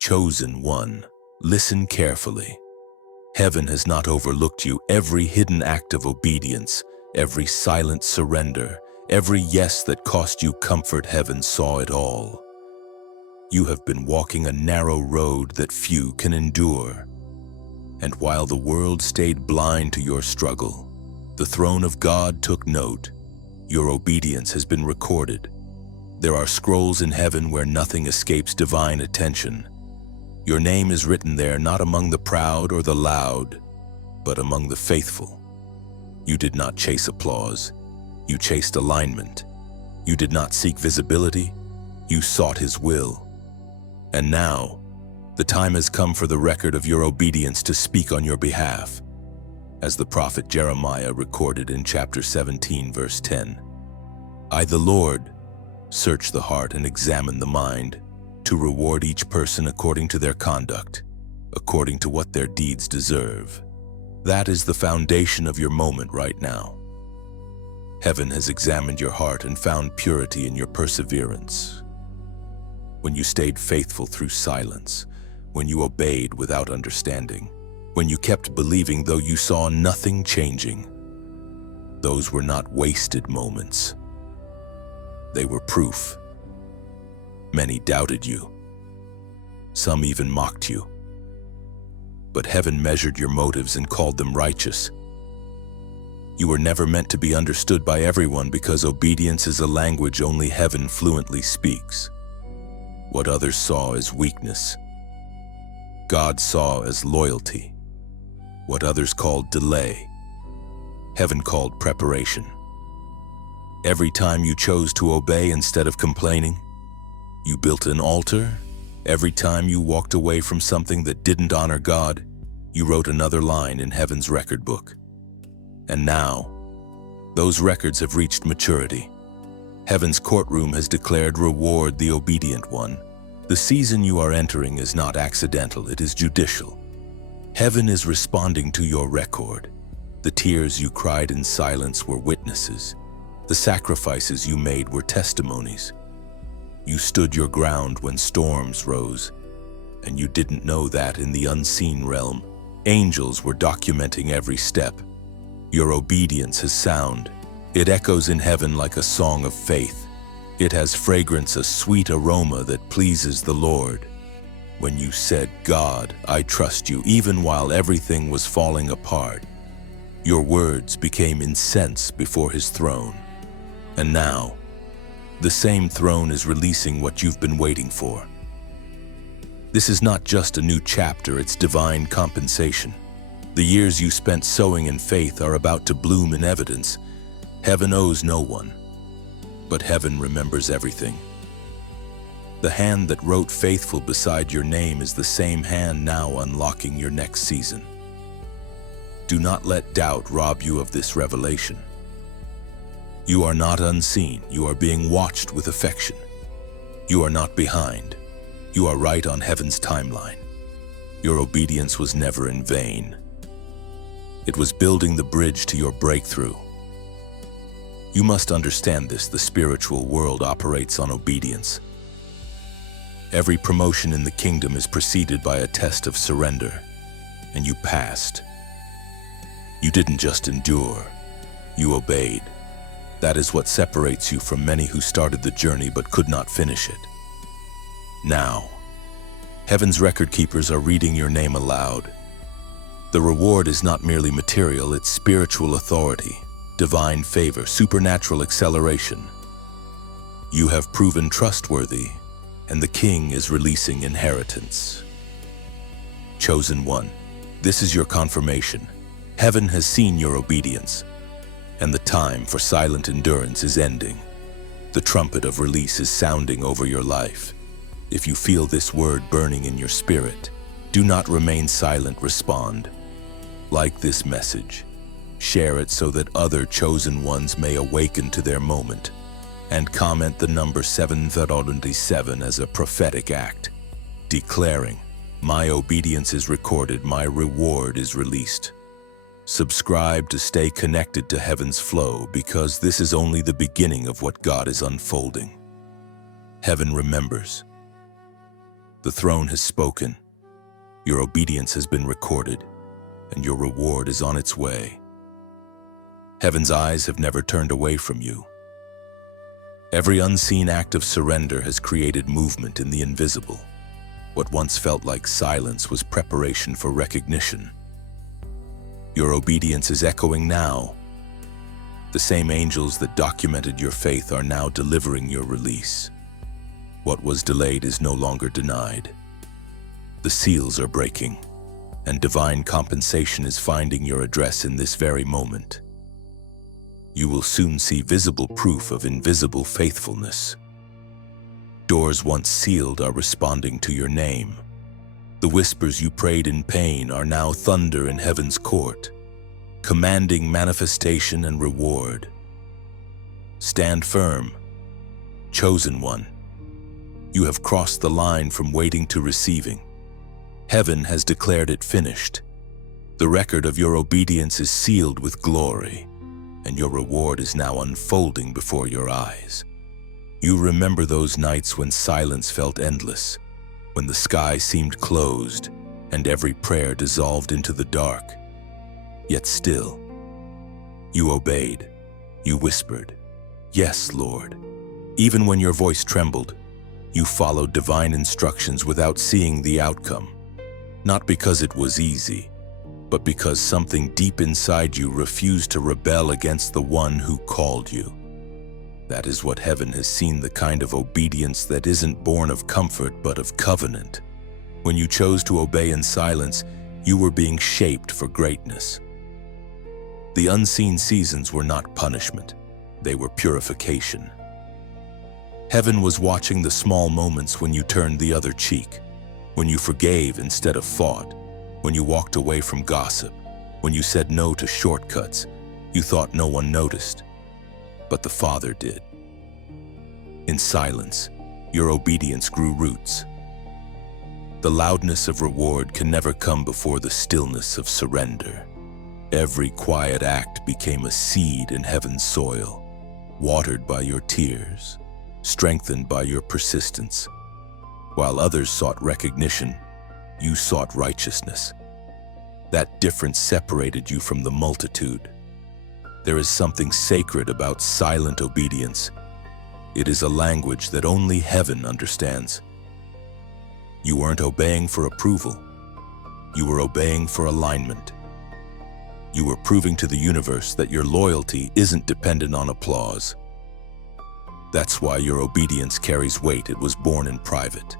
Chosen one, listen carefully. Heaven has not overlooked you. Every hidden act of obedience, every silent surrender, every yes that cost you comfort, heaven saw it all. You have been walking a narrow road that few can endure. And while the world stayed blind to your struggle, the throne of God took note. Your obedience has been recorded. There are scrolls in heaven where nothing escapes divine attention. Your name is written there not among the proud or the loud, but among the faithful. You did not chase applause. You chased alignment. You did not seek visibility. You sought His will. And now, the time has come for the record of your obedience to speak on your behalf. As the prophet Jeremiah recorded in chapter 17, verse 10, I, the Lord, search the heart and examine the mind, to reward each person according to their conduct, according to what their deeds deserve. That is the foundation of your moment right now. Heaven has examined your heart and found purity in your perseverance. When you stayed faithful through silence, when you obeyed without understanding, when you kept believing though you saw nothing changing, those were not wasted moments. They were proof. Many doubted you. Some even mocked you. But heaven measured your motives and called them righteous. You were never meant to be understood by everyone because obedience is a language only heaven fluently speaks. What others saw as weakness, God saw as loyalty. What others called delay, heaven called preparation. Every time you chose to obey instead of complaining, you built an altar. Every time you walked away from something that didn't honor God, you wrote another line in heaven's record book. And now, those records have reached maturity. Heaven's courtroom has declared, reward the obedient one. The season you are entering is not accidental, it is judicial. Heaven is responding to your record. The tears you cried in silence were witnesses. The sacrifices you made were testimonies. You stood your ground when storms rose, and you didn't know that in the unseen realm, angels were documenting every step. Your obedience has sound. It echoes in heaven like a song of faith. It has fragrance, a sweet aroma that pleases the Lord. When you said, God, I trust you, even while everything was falling apart, your words became incense before His throne. And now, the same throne is releasing what you've been waiting for. This is not just a new chapter, it's divine compensation. The years you spent sowing in faith are about to bloom in evidence. Heaven owes no one, but heaven remembers everything. The hand that wrote faithful beside your name is the same hand now unlocking your next season. Do not let doubt rob you of this revelation. You are not unseen, you are being watched with affection. You are not behind, you are right on heaven's timeline. Your obedience was never in vain. It was building the bridge to your breakthrough. You must understand this, the spiritual world operates on obedience. Every promotion in the kingdom is preceded by a test of surrender, and you passed. You didn't just endure, you obeyed. That is what separates you from many who started the journey but could not finish it. Now, heaven's record keepers are reading your name aloud. The reward is not merely material, it's spiritual authority, divine favor, supernatural acceleration. You have proven trustworthy, and the King is releasing inheritance. Chosen one, this is your confirmation. Heaven has seen your obedience, and the time for silent endurance is ending. The trumpet of release is sounding over your life. If you feel this word burning in your spirit, do not remain silent, respond. Like this message, share it so that other chosen ones may awaken to their moment, and comment the number 777 as a prophetic act, declaring, my obedience is recorded, my reward is released. Subscribe to stay connected to heaven's flow, because this is only the beginning of what God is unfolding. Heaven remembers. The throne has spoken. Your obedience has been recorded, and your reward is on its way. Heaven's eyes have never turned away from you. Every unseen act of surrender has created movement in the invisible. What once felt like silence was preparation for recognition. Your obedience is echoing now. The same angels that documented your faith are now delivering your release. What was delayed is no longer denied. The seals are breaking, and divine compensation is finding your address in this very moment. You will soon see visible proof of invisible faithfulness. Doors once sealed are responding to your name. The whispers you prayed in pain are now thunder in heaven's court, commanding manifestation and reward. Stand firm, chosen one. You have crossed the line from waiting to receiving. Heaven has declared it finished. The record of your obedience is sealed with glory, and your reward is now unfolding before your eyes. You remember those nights when silence felt endless, when the sky seemed closed and every prayer dissolved into the dark. Yet still, you obeyed. You whispered, "Yes, Lord." Even when your voice trembled, you followed divine instructions without seeing the outcome. Not because it was easy, but because something deep inside you refused to rebel against the one who called you. That is what heaven has seen, the kind of obedience that isn't born of comfort but of covenant. When you chose to obey in silence, you were being shaped for greatness. The unseen seasons were not punishment, they were purification. Heaven was watching the small moments when you turned the other cheek, when you forgave instead of fought, when you walked away from gossip, when you said no to shortcuts. You thought no one noticed, but the Father did. In silence, your obedience grew roots. The loudness of reward can never come before the stillness of surrender. Every quiet act became a seed in heaven's soil, watered by your tears, strengthened by your persistence. While others sought recognition, you sought righteousness. That difference separated you from the multitude. There is something sacred about silent obedience. It is a language that only heaven understands. You weren't obeying for approval. You were obeying for alignment. You were proving to the universe that your loyalty isn't dependent on applause. That's why your obedience carries weight. It was born in private,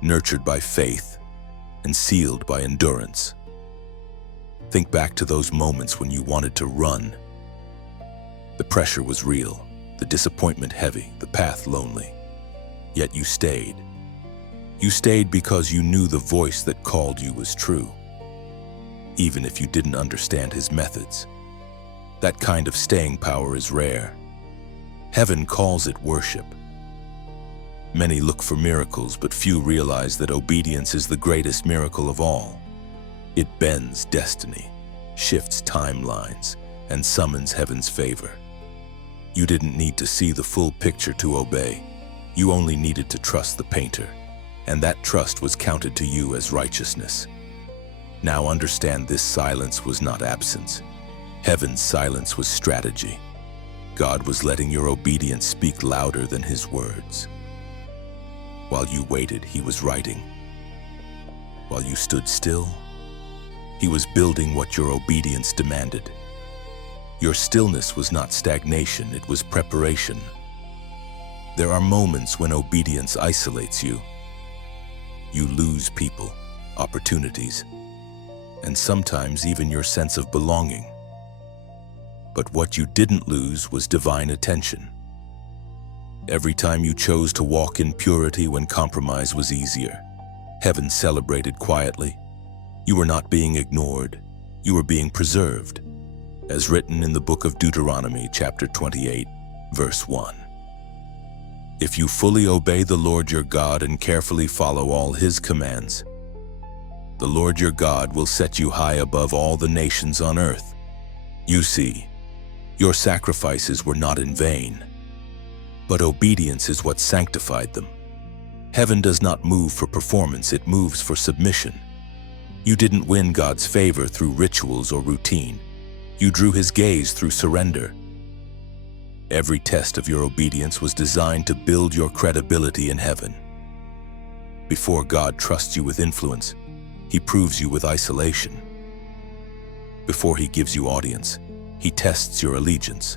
nurtured by faith, and sealed by endurance. Think back to those moments when you wanted to run. The pressure was real, the disappointment heavy, the path lonely. Yet you stayed. You stayed because you knew the voice that called you was true, even if you didn't understand his methods. That kind of staying power is rare. Heaven calls it worship. Many look for miracles, but few realize that obedience is the greatest miracle of all. It bends destiny, shifts timelines, and summons heaven's favor. You didn't need to see the full picture to obey. You only needed to trust the painter, and that trust was counted to you as righteousness. Now understand, this silence was not absence. Heaven's silence was strategy. God was letting your obedience speak louder than his words. While you waited, he was writing. While you stood still, he was building what your obedience demanded. Your stillness was not stagnation, it was preparation. There are moments when obedience isolates you. You lose people, opportunities, and sometimes even your sense of belonging. But what you didn't lose was divine attention. Every time you chose to walk in purity when compromise was easier, heaven celebrated quietly. You were not being ignored, you were being preserved, as written in the book of Deuteronomy, chapter 28, verse 1. If you fully obey the Lord your God and carefully follow all his commands, the Lord your God will set you high above all the nations on earth. You see, your sacrifices were not in vain, but obedience is what sanctified them. Heaven does not move for performance, it moves for submission. You didn't win God's favor through rituals or routine. You drew His gaze through surrender. Every test of your obedience was designed to build your credibility in heaven. Before God trusts you with influence, He proves you with isolation. Before He gives you audience, He tests your allegiance.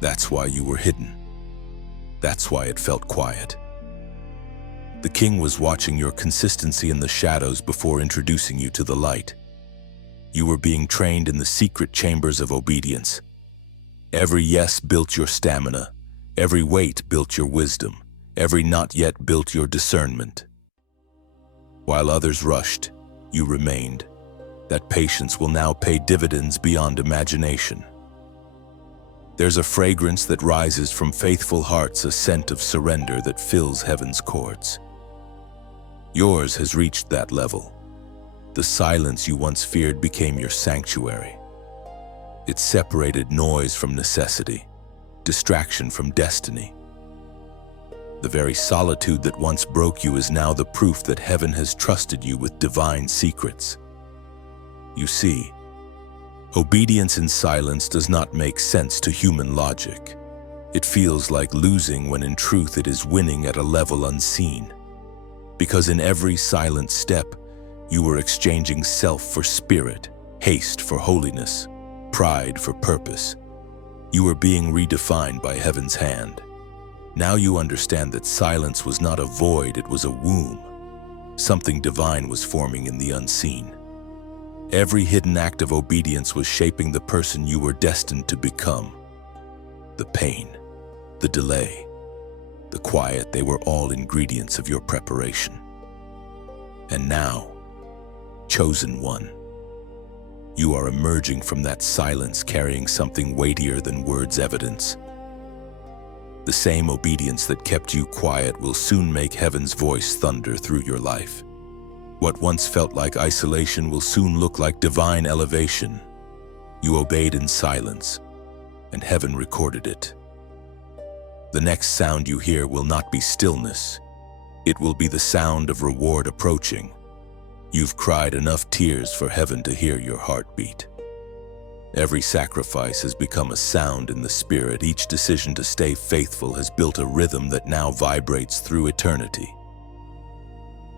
That's why you were hidden. That's why it felt quiet. The King was watching your consistency in the shadows before introducing you to the light. You were being trained in the secret chambers of obedience. Every yes built your stamina. Every wait built your wisdom. Every not yet built your discernment. While others rushed, you remained. That patience will now pay dividends beyond imagination. There's a fragrance that rises from faithful hearts, a scent of surrender that fills heaven's courts. Yours has reached that level. The silence you once feared became your sanctuary. It separated noise from necessity, distraction from destiny. The very solitude that once broke you is now the proof that heaven has trusted you with divine secrets. You see, obedience in silence does not make sense to human logic. It feels like losing when in truth it is winning at a level unseen. Because in every silent step, you were exchanging self for spirit, haste for holiness, pride for purpose. You were being redefined by heaven's hand. Now you understand that silence was not a void, it was a womb. Something divine was forming in the unseen. Every hidden act of obedience was shaping the person you were destined to become. The pain, the delay, the quiet, they were all ingredients of your preparation. And now, chosen one, you are emerging from that silence carrying something weightier than words' evidence. The same obedience that kept you quiet will soon make heaven's voice thunder through your life. What once felt like isolation will soon look like divine elevation. You obeyed in silence, and heaven recorded it. The next sound you hear will not be stillness. It will be the sound of reward approaching. You've cried enough tears for heaven to hear your heartbeat. Every sacrifice has become a sound in the spirit. Each decision to stay faithful has built a rhythm that now vibrates through eternity.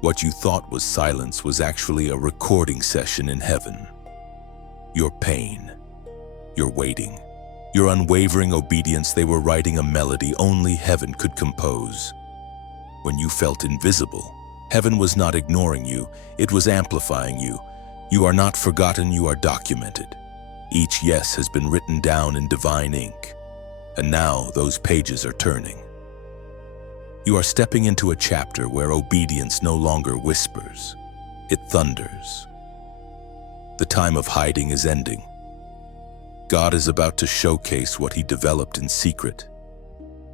What you thought was silence was actually a recording session in heaven. Your pain, your waiting, your unwavering obedience, they were writing a melody only heaven could compose. When you felt invisible, heaven was not ignoring you, it was amplifying you. You are not forgotten, you are documented. Each yes has been written down in divine ink, and now those pages are turning. You are stepping into a chapter where obedience no longer whispers, it thunders. The time of hiding is ending. God is about to showcase what He developed in secret.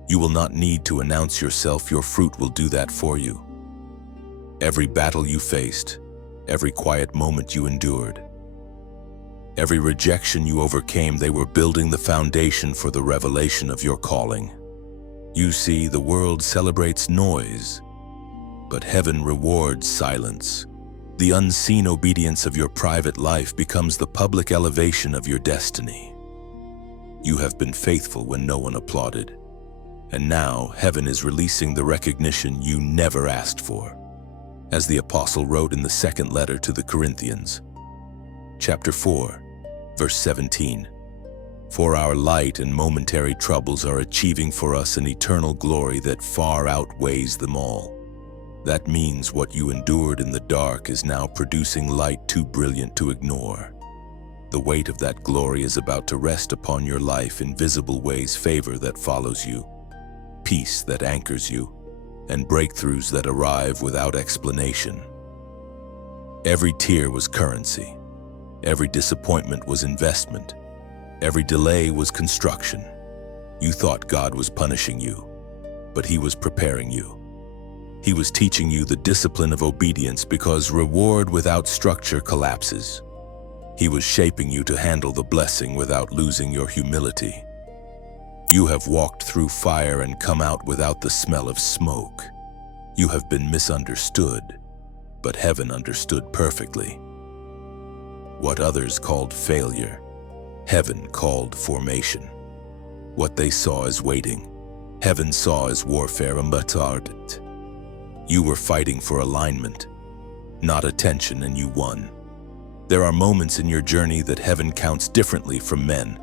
You will not need to announce yourself, your fruit will do that for you. Every battle you faced, every quiet moment you endured, every rejection you overcame, they were building the foundation for the revelation of your calling. You see, the world celebrates noise, but heaven rewards silence. The unseen obedience of your private life becomes the public elevation of your destiny. You have been faithful when no one applauded, and now heaven is releasing the recognition you never asked for. As the apostle wrote in the second letter to the Corinthians, chapter 4, verse 17, "For our light and momentary troubles are achieving for us an eternal glory that far outweighs them all." That means what you endured in the dark is now producing light too brilliant to ignore. The weight of that glory is about to rest upon your life in visible ways, favor that follows you, peace that anchors you, and breakthroughs that arrive without explanation. Every tear was currency. Every disappointment was investment. Every delay was construction. You thought God was punishing you, but He was preparing you. He was teaching you the discipline of obedience because reward without structure collapses. He was shaping you to handle the blessing without losing your humility. You have walked through fire and come out without the smell of smoke. You have been misunderstood, but heaven understood perfectly. What others called failure, heaven called formation. What they saw as waiting, heaven saw as warfare. You were fighting for alignment, not attention, and you won. There are moments in your journey that heaven counts differently from men.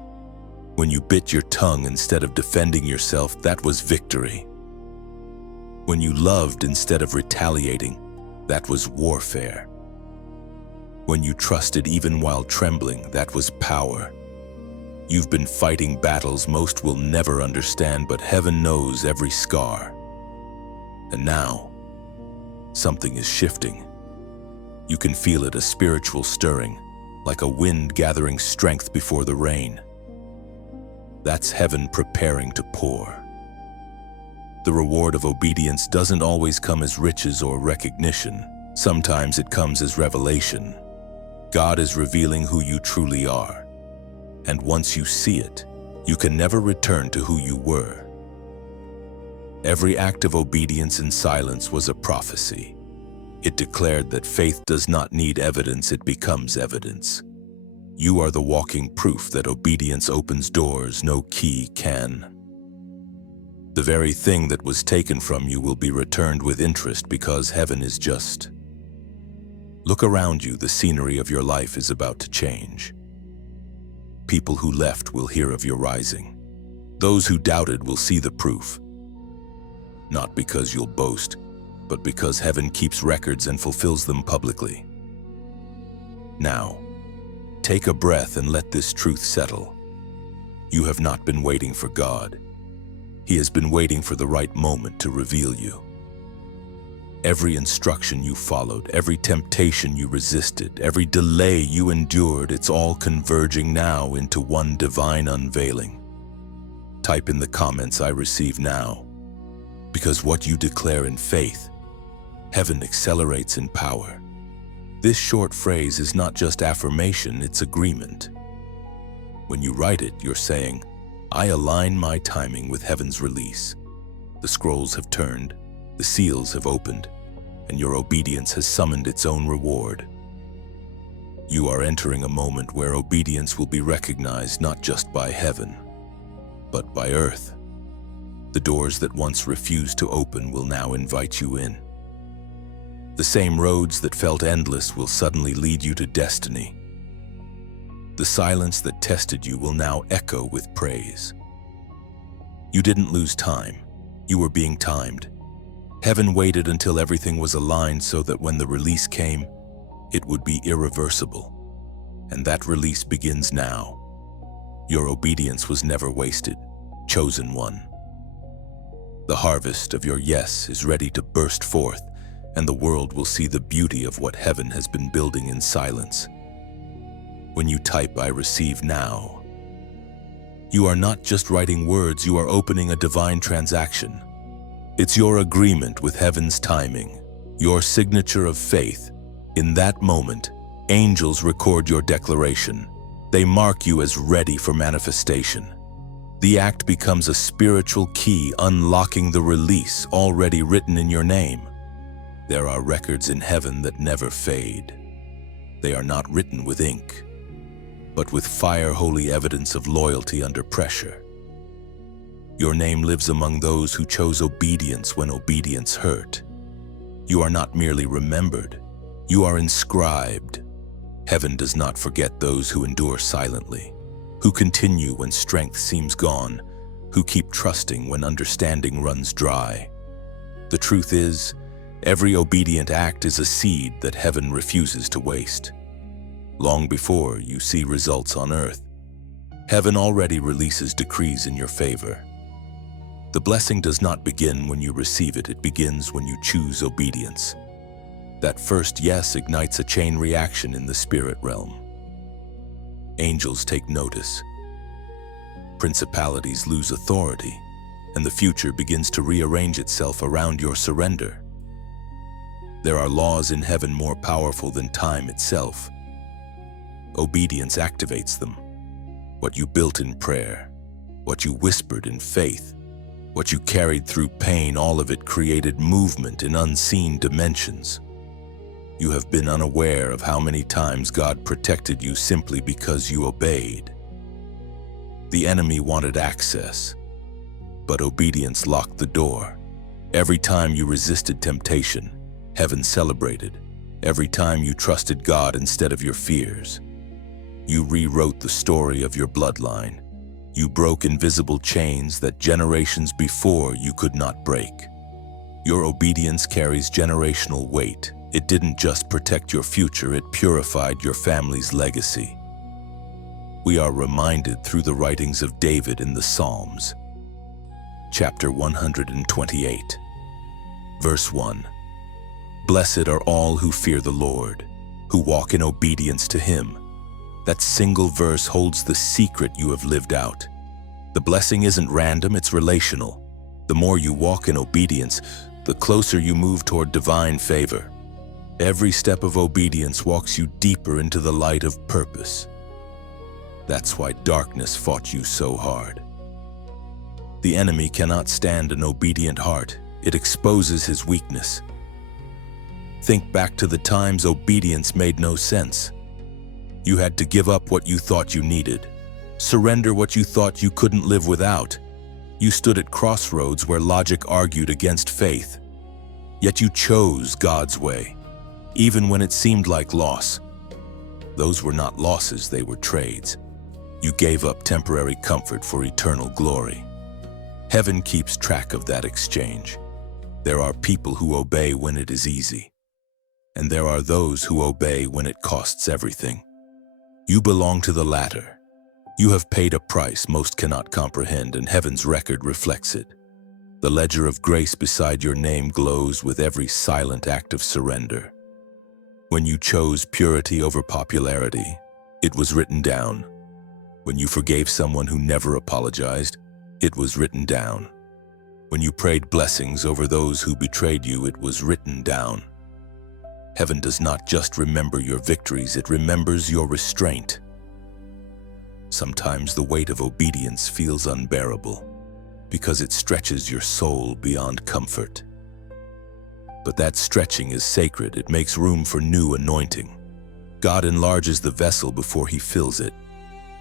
When you bit your tongue instead of defending yourself, that was victory. When you loved instead of retaliating, that was warfare. When you trusted even while trembling, that was power. You've been fighting battles most will never understand, but heaven knows every scar. And now, something is shifting. You can feel it, a spiritual stirring, like a wind gathering strength before the rain. That's heaven preparing to pour. The reward of obedience doesn't always come as riches or recognition. Sometimes it comes as revelation. God is revealing who you truly are. And once you see it, you can never return to who you were. Every act of obedience in silence was a prophecy. It declared that faith does not need evidence, it becomes evidence. You are the walking proof that obedience opens doors no key can. The very thing that was taken from you will be returned with interest because heaven is just. Look around you, the scenery of your life is about to change. People who left will hear of your rising. Those who doubted will see the proof. Not because you'll boast, but because heaven keeps records and fulfills them publicly. Now, take a breath and let this truth settle. You have not been waiting for God. He has been waiting for the right moment to reveal you. Every instruction you followed, every temptation you resisted, every delay you endured, it's all converging now into one divine unveiling. Type in the comments, "I receive now," because what you declare in faith, heaven accelerates in power. This short phrase is not just affirmation, it's agreement. When you write it, you're saying, "I align my timing with heaven's release." The scrolls have turned, the seals have opened, and your obedience has summoned its own reward. You are entering a moment where obedience will be recognized not just by heaven, but by earth. The doors that once refused to open will now invite you in. The same roads that felt endless will suddenly lead you to destiny. The silence that tested you will now echo with praise. You didn't lose time. You were being timed. Heaven waited until everything was aligned so that when the release came, it would be irreversible. And that release begins now. Your obedience was never wasted, chosen one. The harvest of your yes is ready to burst forth, and the world will see the beauty of what heaven has been building in silence. When you type, "I receive now," you are not just writing words, you are opening a divine transaction. It's your agreement with heaven's timing, your signature of faith. In that moment, angels record your declaration. They mark you as ready for manifestation. The act becomes a spiritual key unlocking the release already written in your name. There are records in heaven that never fade. They are not written with ink, but with fire, holy evidence of loyalty under pressure. Your name lives among those who chose obedience when obedience hurt. You are not merely remembered, you are inscribed. Heaven does not forget those who endure silently, who continue when strength seems gone, who keep trusting when understanding runs dry. The truth is, every obedient act is a seed that heaven refuses to waste. Long before you see results on earth, heaven already releases decrees in your favor. The blessing does not begin when you receive it, it begins when you choose obedience. That first yes ignites a chain reaction in the spirit realm. Angels take notice. Principalities lose authority, and the future begins to rearrange itself around your surrender. There are laws in heaven more powerful than time itself. Obedience activates them. What you built in prayer, what you whispered in faith, What you carried through pain, all of it created movement in unseen dimensions. You have been unaware of how many times God protected you simply because you obeyed. The enemy wanted access, but obedience locked the door. Every time you resisted temptation, heaven celebrated. Every time you trusted God instead of your fears, you rewrote the story of your bloodline. You broke invisible chains that generations before you could not break. Your obedience carries generational weight. It didn't just protect your future, it purified your family's legacy. We are reminded through the writings of David in the Psalms. Chapter 128, verse 1. Blessed are all who fear the Lord, who walk in obedience to Him. That single verse holds the secret you have lived out. The blessing isn't random, it's relational. The more you walk in obedience, the closer you move toward divine favor. Every step of obedience walks you deeper into the light of purpose. That's why darkness fought you so hard. The enemy cannot stand an obedient heart. It exposes his weakness. Think back to the times obedience made no sense. You had to give up what you thought you needed, surrender what you thought you couldn't live without. You stood at crossroads where logic argued against faith. Yet you chose God's way, even when it seemed like loss. Those were not losses, they were trades. You gave up temporary comfort for eternal glory. Heaven keeps track of that exchange. There are people who obey when it is easy, and there are those who obey when it costs everything. You belong to the latter. You have paid a price most cannot comprehend, and heaven's record reflects it. The ledger of grace beside your name glows with every silent act of surrender. When you chose purity over popularity, it was written down. When you forgave someone who never apologized, it was written down. When you prayed blessings over those who betrayed you, it was written down. Heaven does not just remember your victories, it remembers your restraint. Sometimes the weight of obedience feels unbearable because it stretches your soul beyond comfort. But that stretching is sacred. It makes room for new anointing. God enlarges the vessel before He fills it.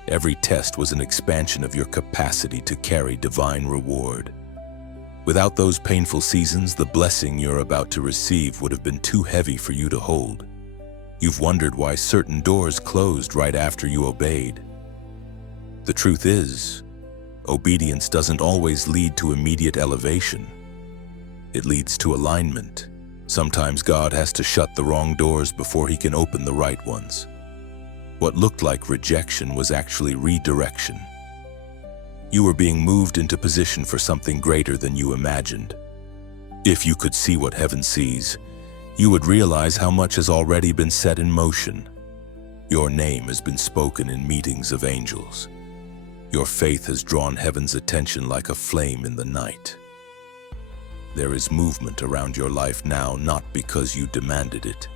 Every test was an expansion of your capacity to carry divine reward. Without those painful seasons, the blessing you're about to receive would have been too heavy for you to hold. You've wondered why certain doors closed right after you obeyed. The truth is, obedience doesn't always lead to immediate elevation. It leads to alignment. Sometimes God has to shut the wrong doors before He can open the right ones. What looked like rejection was actually redirection. You were being moved into position for something greater than you imagined. If you could see what heaven sees, you would realize how much has already been set in motion. Your name has been spoken in meetings of angels. Your faith has drawn heaven's attention like a flame in the night. There is movement around your life now, not because you demanded it,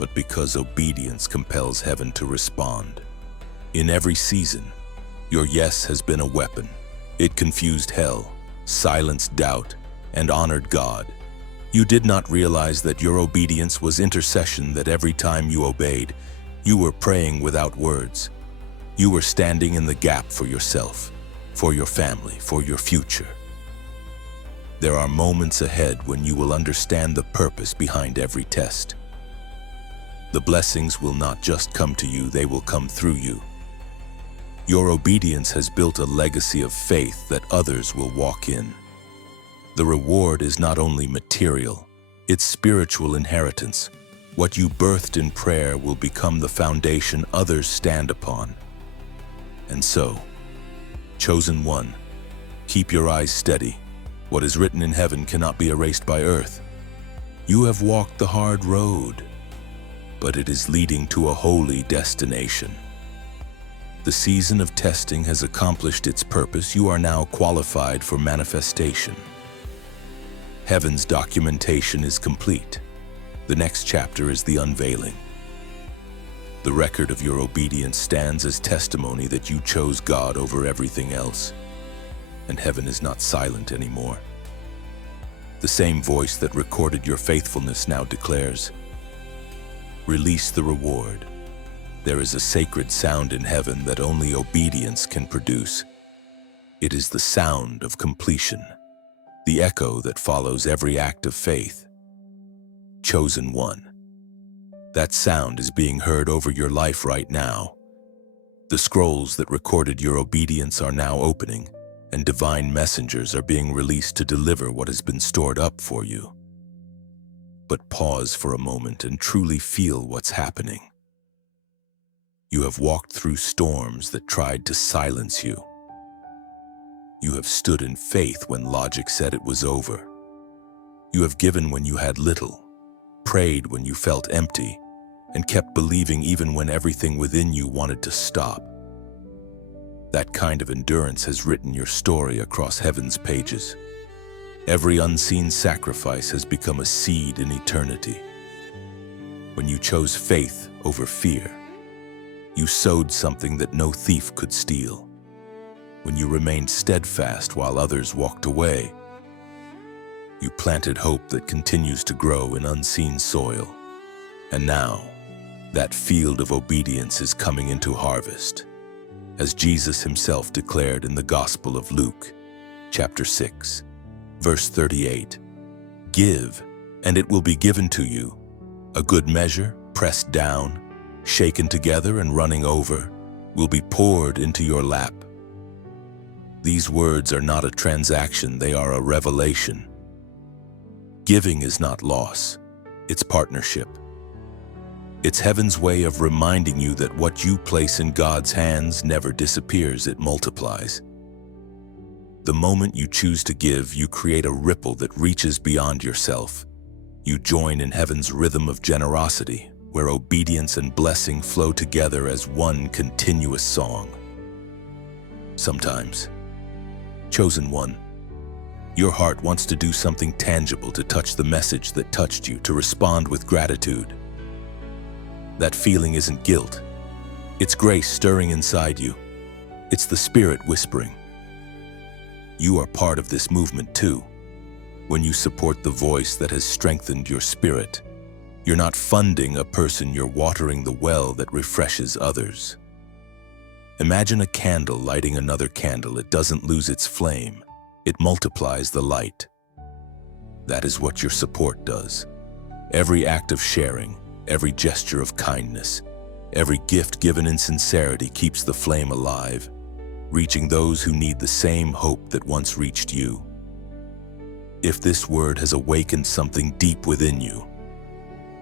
but because obedience compels heaven to respond. In every season, your yes has been a weapon. It confused hell, silenced doubt, and honored God. You did not realize that your obedience was intercession, that every time you obeyed, you were praying without words. You were standing in the gap for yourself, for your family, for your future. There are moments ahead when you will understand the purpose behind every test. The blessings will not just come to you, they will come through you. Your obedience has built a legacy of faith that others will walk in. The reward is not only material, it's spiritual inheritance. What you birthed in prayer will become the foundation others stand upon. And so, chosen one, keep your eyes steady. What is written in heaven cannot be erased by earth. You have walked the hard road, but it is leading to a holy destination. The season of testing has accomplished its purpose. You are now qualified for manifestation. Heaven's documentation is complete. The next chapter is the unveiling. The record of your obedience stands as testimony that you chose God over everything else. and heaven is not silent anymore. The same voice that recorded your faithfulness now declares, "Release the reward." There is a sacred sound in heaven that only obedience can produce. It is the sound of completion, the echo that follows every act of faith. Chosen one. That sound is being heard over your life right now. The scrolls that recorded your obedience are now opening, and divine messengers are being released to deliver what has been stored up for you. But pause for a moment and truly feel what's happening. You have walked through storms that tried to silence you. You have stood in faith when logic said it was over. You have given when you had little, prayed when you felt empty, and kept believing even when everything within you wanted to stop. That kind of endurance has written your story across heaven's pages. Every unseen sacrifice has become a seed in eternity. When you chose faith over fear, you sowed something that no thief could steal. When you remained steadfast while others walked away, you planted hope that continues to grow in unseen soil. And now, that field of obedience is coming into harvest. As Jesus himself declared in the Gospel of Luke, chapter 6, verse 38, "Give, and it will be given to you, a good measure, pressed down, shaken together and running over, will be poured into your lap." These words are not a transaction, they are a revelation. Giving is not loss, it's partnership. It's heaven's way of reminding you that what you place in God's hands never disappears, it multiplies. The moment you choose to give, you create a ripple that reaches beyond yourself. You join in heaven's rhythm of generosity, where obedience and blessing flow together as one continuous song. Sometimes, chosen one, your heart wants to do something tangible to touch the message that touched you, to respond with gratitude. That feeling isn't guilt. It's grace stirring inside you. It's the Spirit whispering. You are part of this movement too. When you support the voice that has strengthened your spirit, you're not funding a person, you're watering the well that refreshes others. Imagine a candle lighting another candle. It doesn't lose its flame. It multiplies the light. That is what your support does. Every act of sharing, every gesture of kindness, every gift given in sincerity keeps the flame alive, reaching those who need the same hope that once reached you. If this word has awakened something deep within you,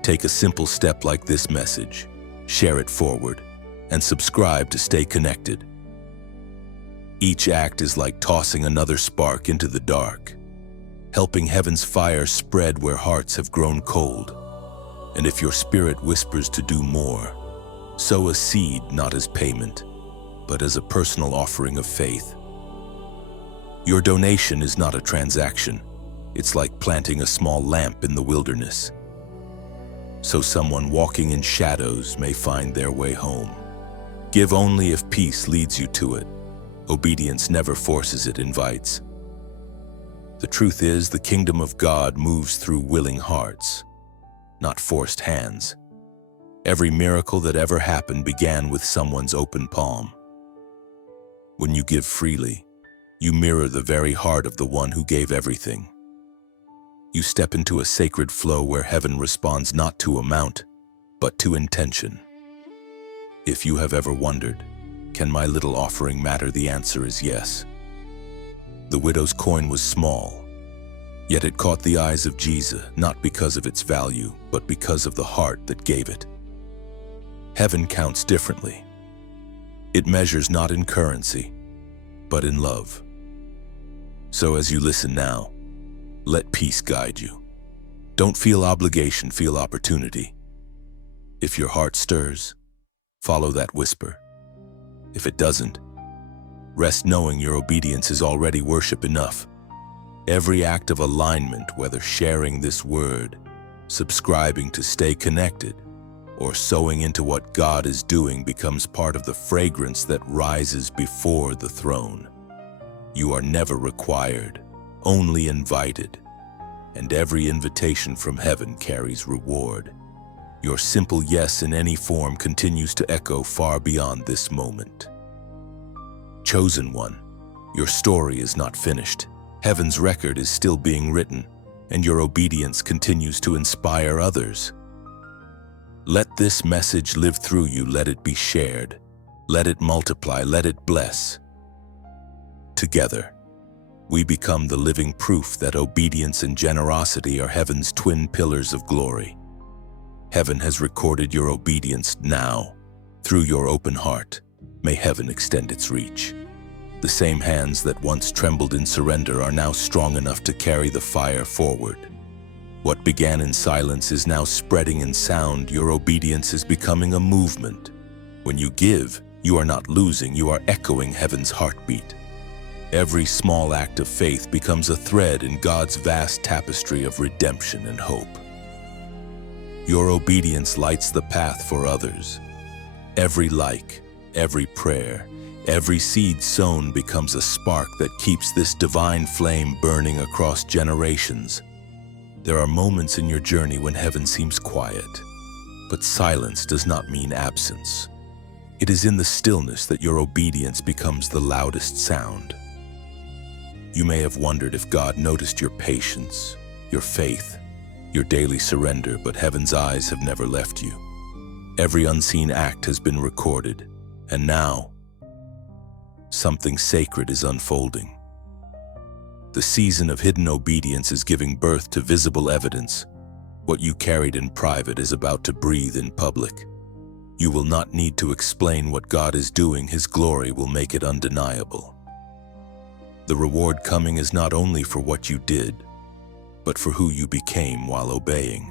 take a simple step like this message, share it forward, and subscribe to stay connected. Each act is like tossing another spark into the dark, helping heaven's fire spread where hearts have grown cold. And if your spirit whispers to do more, sow a seed not as payment, but as a personal offering of faith. Your donation is not a transaction. It's like planting a small lamp in the wilderness, so someone walking in shadows may find their way home. Give only if peace leads you to it. Obedience never forces, it invites. The truth is, the kingdom of God moves through willing hearts, not forced hands. Every miracle that ever happened began with someone's open palm. When you give freely, you mirror the very heart of the one who gave everything. You step into a sacred flow where heaven responds not to amount, but to intention. If you have ever wondered, can my little offering matter? The answer is yes. The widow's coin was small, yet it caught the eyes of Jesus, not because of its value, but because of the heart that gave it. Heaven counts differently. It measures not in currency, but in love. So as you listen now, let peace guide you. Don't feel obligation, feel opportunity. If your heart stirs, follow that whisper. If it doesn't, rest knowing your obedience is already worship enough. Every act of alignment, whether sharing this word, subscribing to stay connected, or sowing into what God is doing, becomes part of the fragrance that rises before the throne. You are never required, only invited. And every invitation from heaven carries reward. Your simple yes in any form continues to echo far beyond this moment. Chosen one, your story is not finished. Heaven's record is still being written, and your obedience continues to inspire others. Let this message live through you. Let it be shared. Let it multiply. Let it bless. Together, we become the living proof that obedience and generosity are heaven's twin pillars of glory. Heaven has recorded your obedience now. Through your open heart, may heaven extend its reach. The same hands that once trembled in surrender are now strong enough to carry the fire forward. What began in silence is now spreading in sound. Your obedience is becoming a movement. When you give, you are not losing, you are echoing heaven's heartbeat. Every small act of faith becomes a thread in God's vast tapestry of redemption and hope. Your obedience lights the path for others. Every like, every prayer, every seed sown becomes a spark that keeps this divine flame burning across generations. There are moments in your journey when heaven seems quiet, but silence does not mean absence. It is in the stillness that your obedience becomes the loudest sound. You may have wondered if God noticed your patience, your faith, your daily surrender, but heaven's eyes have never left you. Every unseen act has been recorded, and now, something sacred is unfolding. The season of hidden obedience is giving birth to visible evidence. What you carried in private is about to breathe in public. You will not need to explain what God is doing. His glory will make it undeniable. The reward coming is not only for what you did, but for who you became while obeying.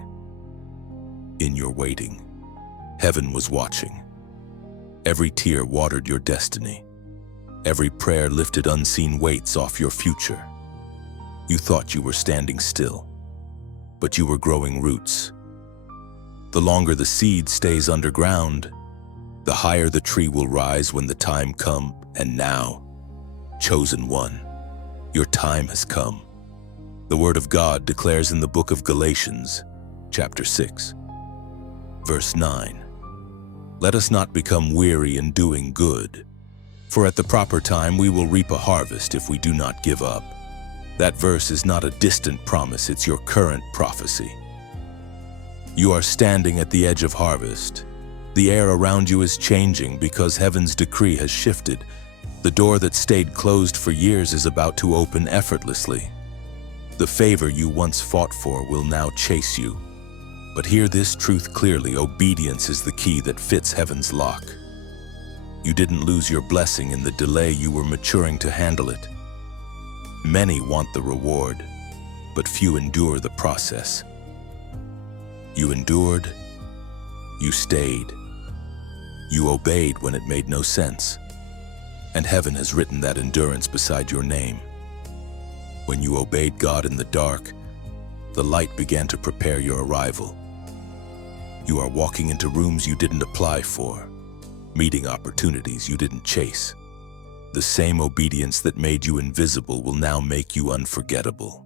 In your waiting, heaven was watching. Every tear watered your destiny. Every prayer lifted unseen weights off your future. You thought you were standing still, but you were growing roots. The longer the seed stays underground, the higher the tree will rise when the time comes. And now, chosen one, your time has come. The Word of God declares in the book of Galatians, chapter 6, verse 9, "Let us not become weary in doing good, for at the proper time we will reap a harvest if we do not give up." That verse is not a distant promise, it's your current prophecy. You are standing at the edge of harvest. The air around you is changing because heaven's decree has shifted. The door that stayed closed for years is about to open effortlessly. The favor you once fought for will now chase you. But hear this truth clearly: obedience is the key that fits heaven's lock. You didn't lose your blessing in the delay, you were maturing to handle it. Many want the reward, but few endure the process. You endured, you stayed, you obeyed when it made no sense. And heaven has written that endurance beside your name. When you obeyed God in the dark, the light began to prepare your arrival. You are walking into rooms you didn't apply for, meeting opportunities you didn't chase. The same obedience that made you invisible will now make you unforgettable.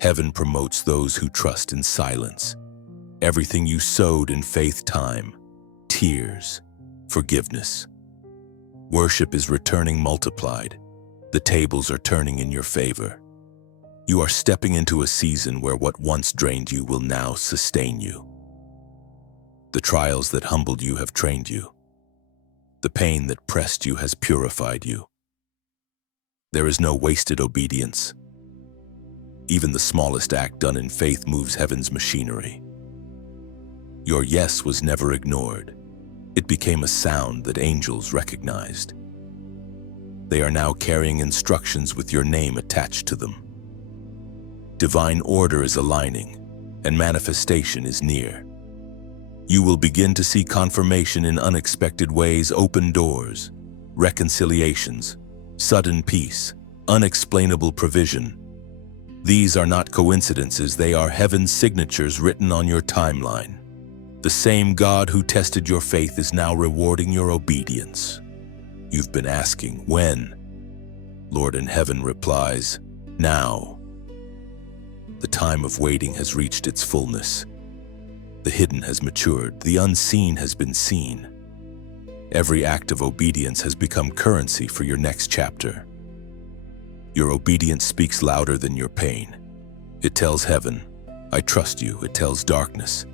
Heaven promotes those who trust in silence. Everything you sowed in faith, time, tears, forgiveness. Worship is returning multiplied. The tables are turning in your favor. You are stepping into a season where what once drained you will now sustain you. The trials that humbled you have trained you. The pain that pressed you has purified you. There is no wasted obedience. Even the smallest act done in faith moves heaven's machinery. Your yes was never ignored. It became a sound that angels recognized. They are now carrying instructions with your name attached to them. Divine order is aligning, and manifestation is near. You will begin to see confirmation in unexpected ways, open doors, reconciliations, sudden peace, unexplainable provision. These are not coincidences, they are heaven's signatures written on your timeline. The same God who tested your faith is now rewarding your obedience. You've been asking, when? Lord in heaven replies, "Now." The time of waiting has reached its fullness. The hidden has matured, the unseen has been seen. Every act of obedience has become currency for your next chapter. Your obedience speaks louder than your pain. It tells heaven, "I trust you." It tells darkness,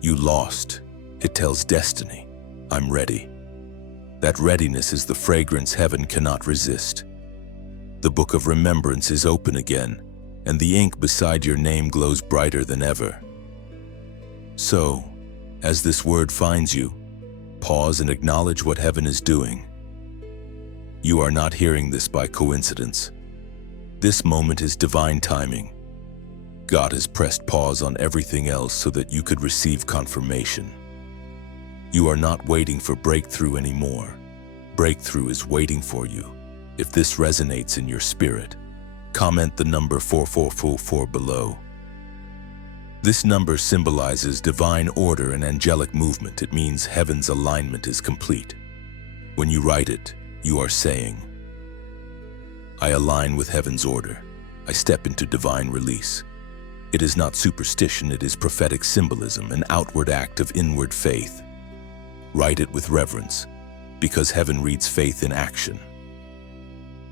"You lost." It tells destiny, "I'm ready." That readiness is the fragrance heaven cannot resist. The book of remembrance is open again, and the ink beside your name glows brighter than ever. So, as this word finds you, pause and acknowledge what heaven is doing. You are not hearing this by coincidence. This moment is divine timing. God has pressed pause on everything else so that you could receive confirmation. You are not waiting for breakthrough anymore. Breakthrough is waiting for you. If this resonates in your spirit, comment the number 4444 below. This number symbolizes divine order and angelic movement. It means heaven's alignment is complete. When you write it, you are saying, "I align with heaven's order. I step into divine release." It is not superstition, it is prophetic symbolism, an outward act of inward faith. Write it with reverence, because heaven reads faith in action.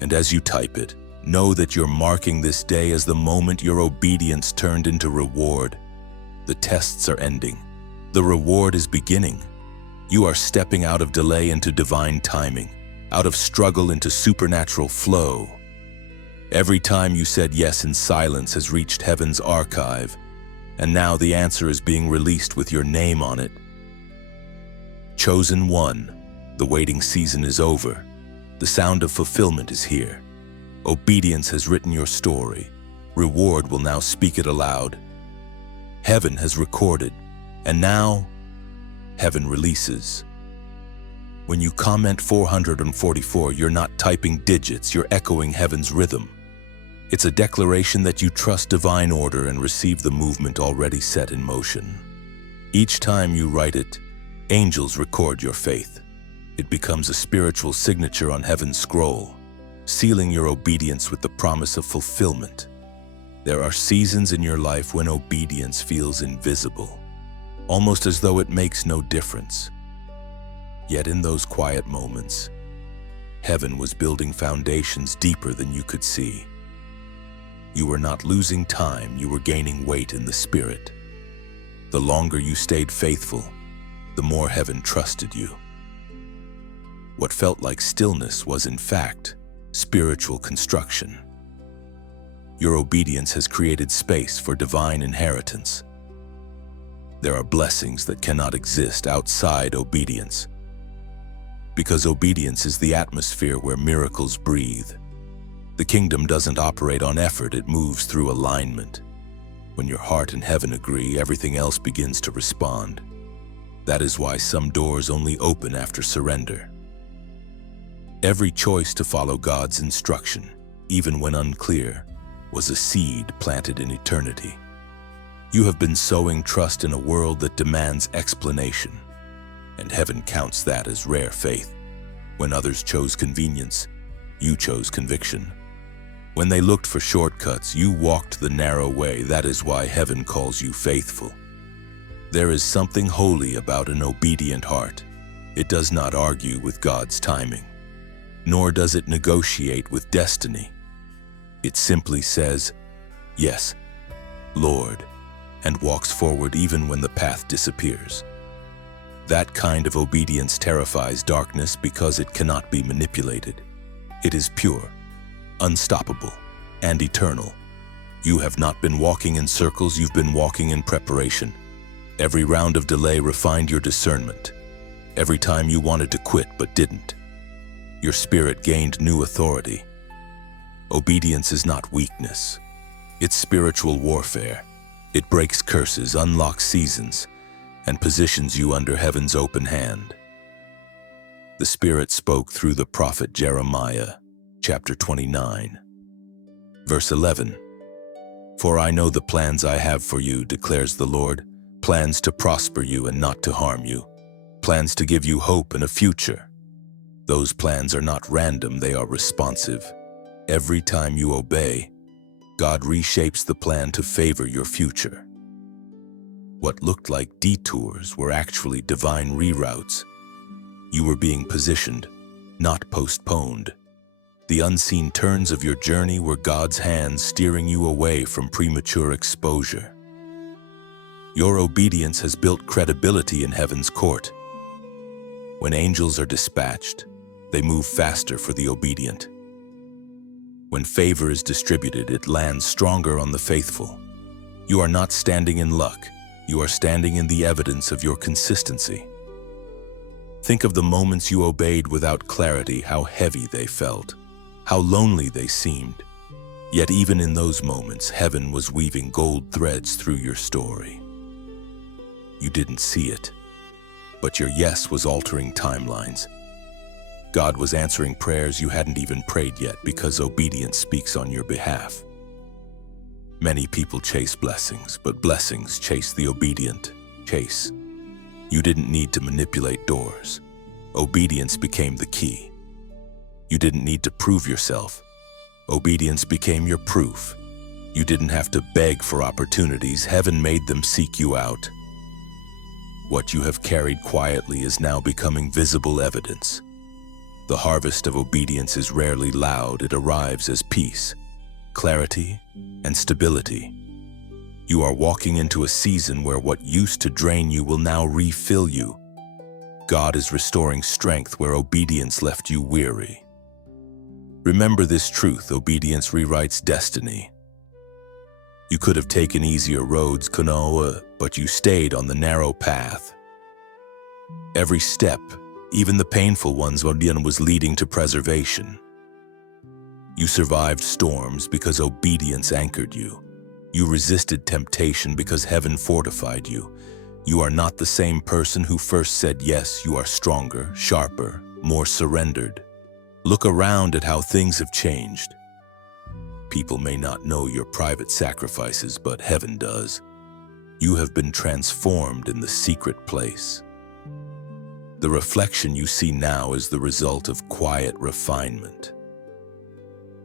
And as you type it, know that you're marking this day as the moment your obedience turned into reward. The tests are ending. The reward is beginning. You are stepping out of delay into divine timing, out of struggle into supernatural flow. Every time you said yes in silence has reached heaven's archive, and now the answer is being released with your name on it. Chosen one, the waiting season is over. The sound of fulfillment is here. Obedience has written your story. Reward will now speak it aloud. Heaven has recorded, and now heaven releases. When you comment 444, you're not typing digits, you're echoing heaven's rhythm. It's a declaration that you trust divine order and receive the movement already set in motion. Each time you write it, angels record your faith. It becomes a spiritual signature on heaven's scroll, sealing your obedience with the promise of fulfillment. There are seasons in your life when obedience feels invisible, almost as though it makes no difference. Yet in those quiet moments, heaven was building foundations deeper than you could see. You were not losing time, you were gaining weight in the spirit. The longer you stayed faithful, the more heaven trusted you. What felt like stillness was, in fact, spiritual construction. Your obedience has created space for divine inheritance. There are blessings that cannot exist outside obedience, because obedience is the atmosphere where miracles breathe. The kingdom doesn't operate on effort, it moves through alignment. When your heart and heaven agree, everything else begins to respond. That is why some doors only open after surrender. Every choice to follow God's instruction, even when unclear, was a seed planted in eternity. You have been sowing trust in a world that demands explanation, and heaven counts that as rare faith. When others chose convenience, you chose conviction. When they looked for shortcuts, you walked the narrow way. That is why heaven calls you faithful. There is something holy about an obedient heart. It does not argue with God's timing, nor does it negotiate with destiny. It simply says, "Yes, Lord," and walks forward even when the path disappears. That kind of obedience terrifies darkness because it cannot be manipulated. It is pure, unstoppable, and eternal. You have not been walking in circles, you've been walking in preparation. Every round of delay refined your discernment. Every time you wanted to quit but didn't, your spirit gained new authority. Obedience is not weakness. It's spiritual warfare. It breaks curses, unlocks seasons, and positions you under heaven's open hand. The Spirit spoke through the prophet Jeremiah, chapter 29, verse 11. "For I know the plans I have for you, declares the Lord, plans to prosper you and not to harm you, plans to give you hope and a future." Those plans are not random, they are responsive. Every time you obey, God reshapes the plan to favor your future. What looked like detours were actually divine reroutes. You were being positioned, not postponed. The unseen turns of your journey were God's hands steering you away from premature exposure. Your obedience has built credibility in heaven's court. When angels are dispatched, they move faster for the obedient. When favor is distributed, it lands stronger on the faithful. You are not standing in luck. You are standing in the evidence of your consistency. Think of the moments you obeyed without clarity, how heavy they felt, how lonely they seemed. Yet even in those moments, heaven was weaving gold threads through your story. You didn't see it, but your yes was altering timelines. God was answering prayers you hadn't even prayed yet because obedience speaks on your behalf. Many people chase blessings, but blessings chase the obedient. You didn't need to manipulate doors. Obedience became the key. You didn't need to prove yourself. Obedience became your proof. You didn't have to beg for opportunities. Heaven made them seek you out. What you have carried quietly is now becoming visible evidence. The harvest of obedience is rarely loud. It arrives as peace, clarity, and stability. You are walking into a season where what used to drain you will now refill you. God is restoring strength where obedience left you weary. Remember this truth: obedience rewrites destiny. You could have taken easier roads, but you stayed on the narrow path. Every step, even the painful ones, was leading to preservation. You survived storms because obedience anchored you. You resisted temptation because heaven fortified you. You are not the same person who first said yes. You are stronger, sharper, more surrendered. Look around at how things have changed. People may not know your private sacrifices, but heaven does. You have been transformed in the secret place. The reflection you see now is the result of quiet refinement.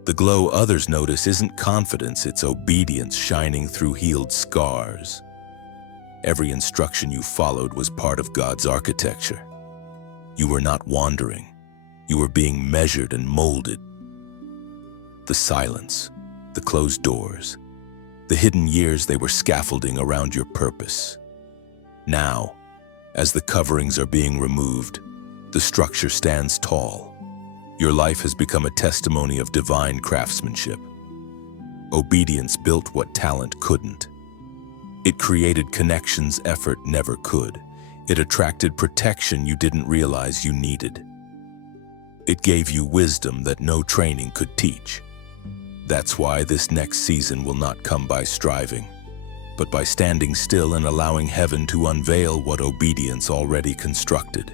The glow others notice isn't confidence, it's obedience shining through healed scars. Every instruction you followed was part of God's architecture. You were not wandering. You were being measured and molded. The silence, the closed doors, the hidden years, they were scaffolding around your purpose. Now, as the coverings are being removed, the structure stands tall. Your life has become a testimony of divine craftsmanship. Obedience built what talent couldn't. It created connections effort never could. It attracted protection you didn't realize you needed. It gave you wisdom that no training could teach. That's why this next season will not come by striving, but by standing still and allowing heaven to unveil what obedience already constructed.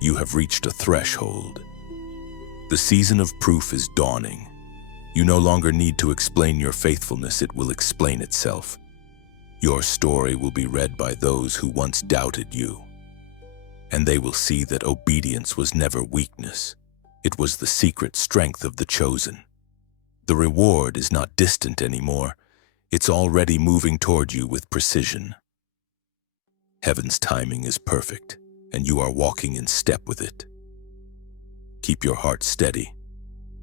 You have reached a threshold. The season of proof is dawning. You no longer need to explain your faithfulness, it will explain itself. Your story will be read by those who once doubted you, and they will see that obedience was never weakness. It was the secret strength of the chosen. The reward is not distant anymore. It's already moving toward you with precision. Heaven's timing is perfect, and you are walking in step with it. Keep your heart steady,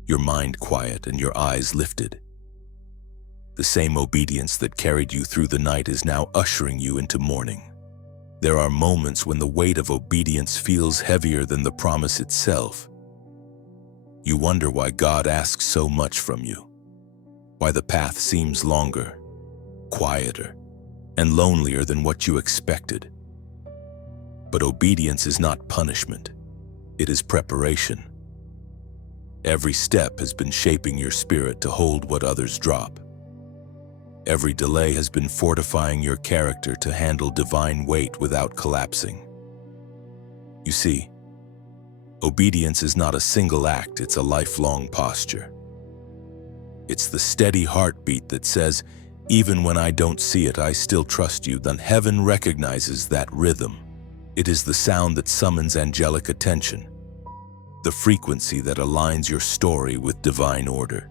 your mind quiet, and your eyes lifted. The same obedience that carried you through the night is now ushering you into morning. There are moments when the weight of obedience feels heavier than the promise itself. You wonder why God asks so much from you, why the path seems longer, quieter, and lonelier than what you expected. But obedience is not punishment. It is preparation. Every step has been shaping your spirit to hold what others drop. Every delay has been fortifying your character to handle divine weight without collapsing. You see, obedience is not a single act, it's a lifelong posture. It's the steady heartbeat that says, even when I don't see it, I still trust you. Then heaven recognizes that rhythm. It is the sound that summons angelic attention. the frequency that aligns your story with divine order.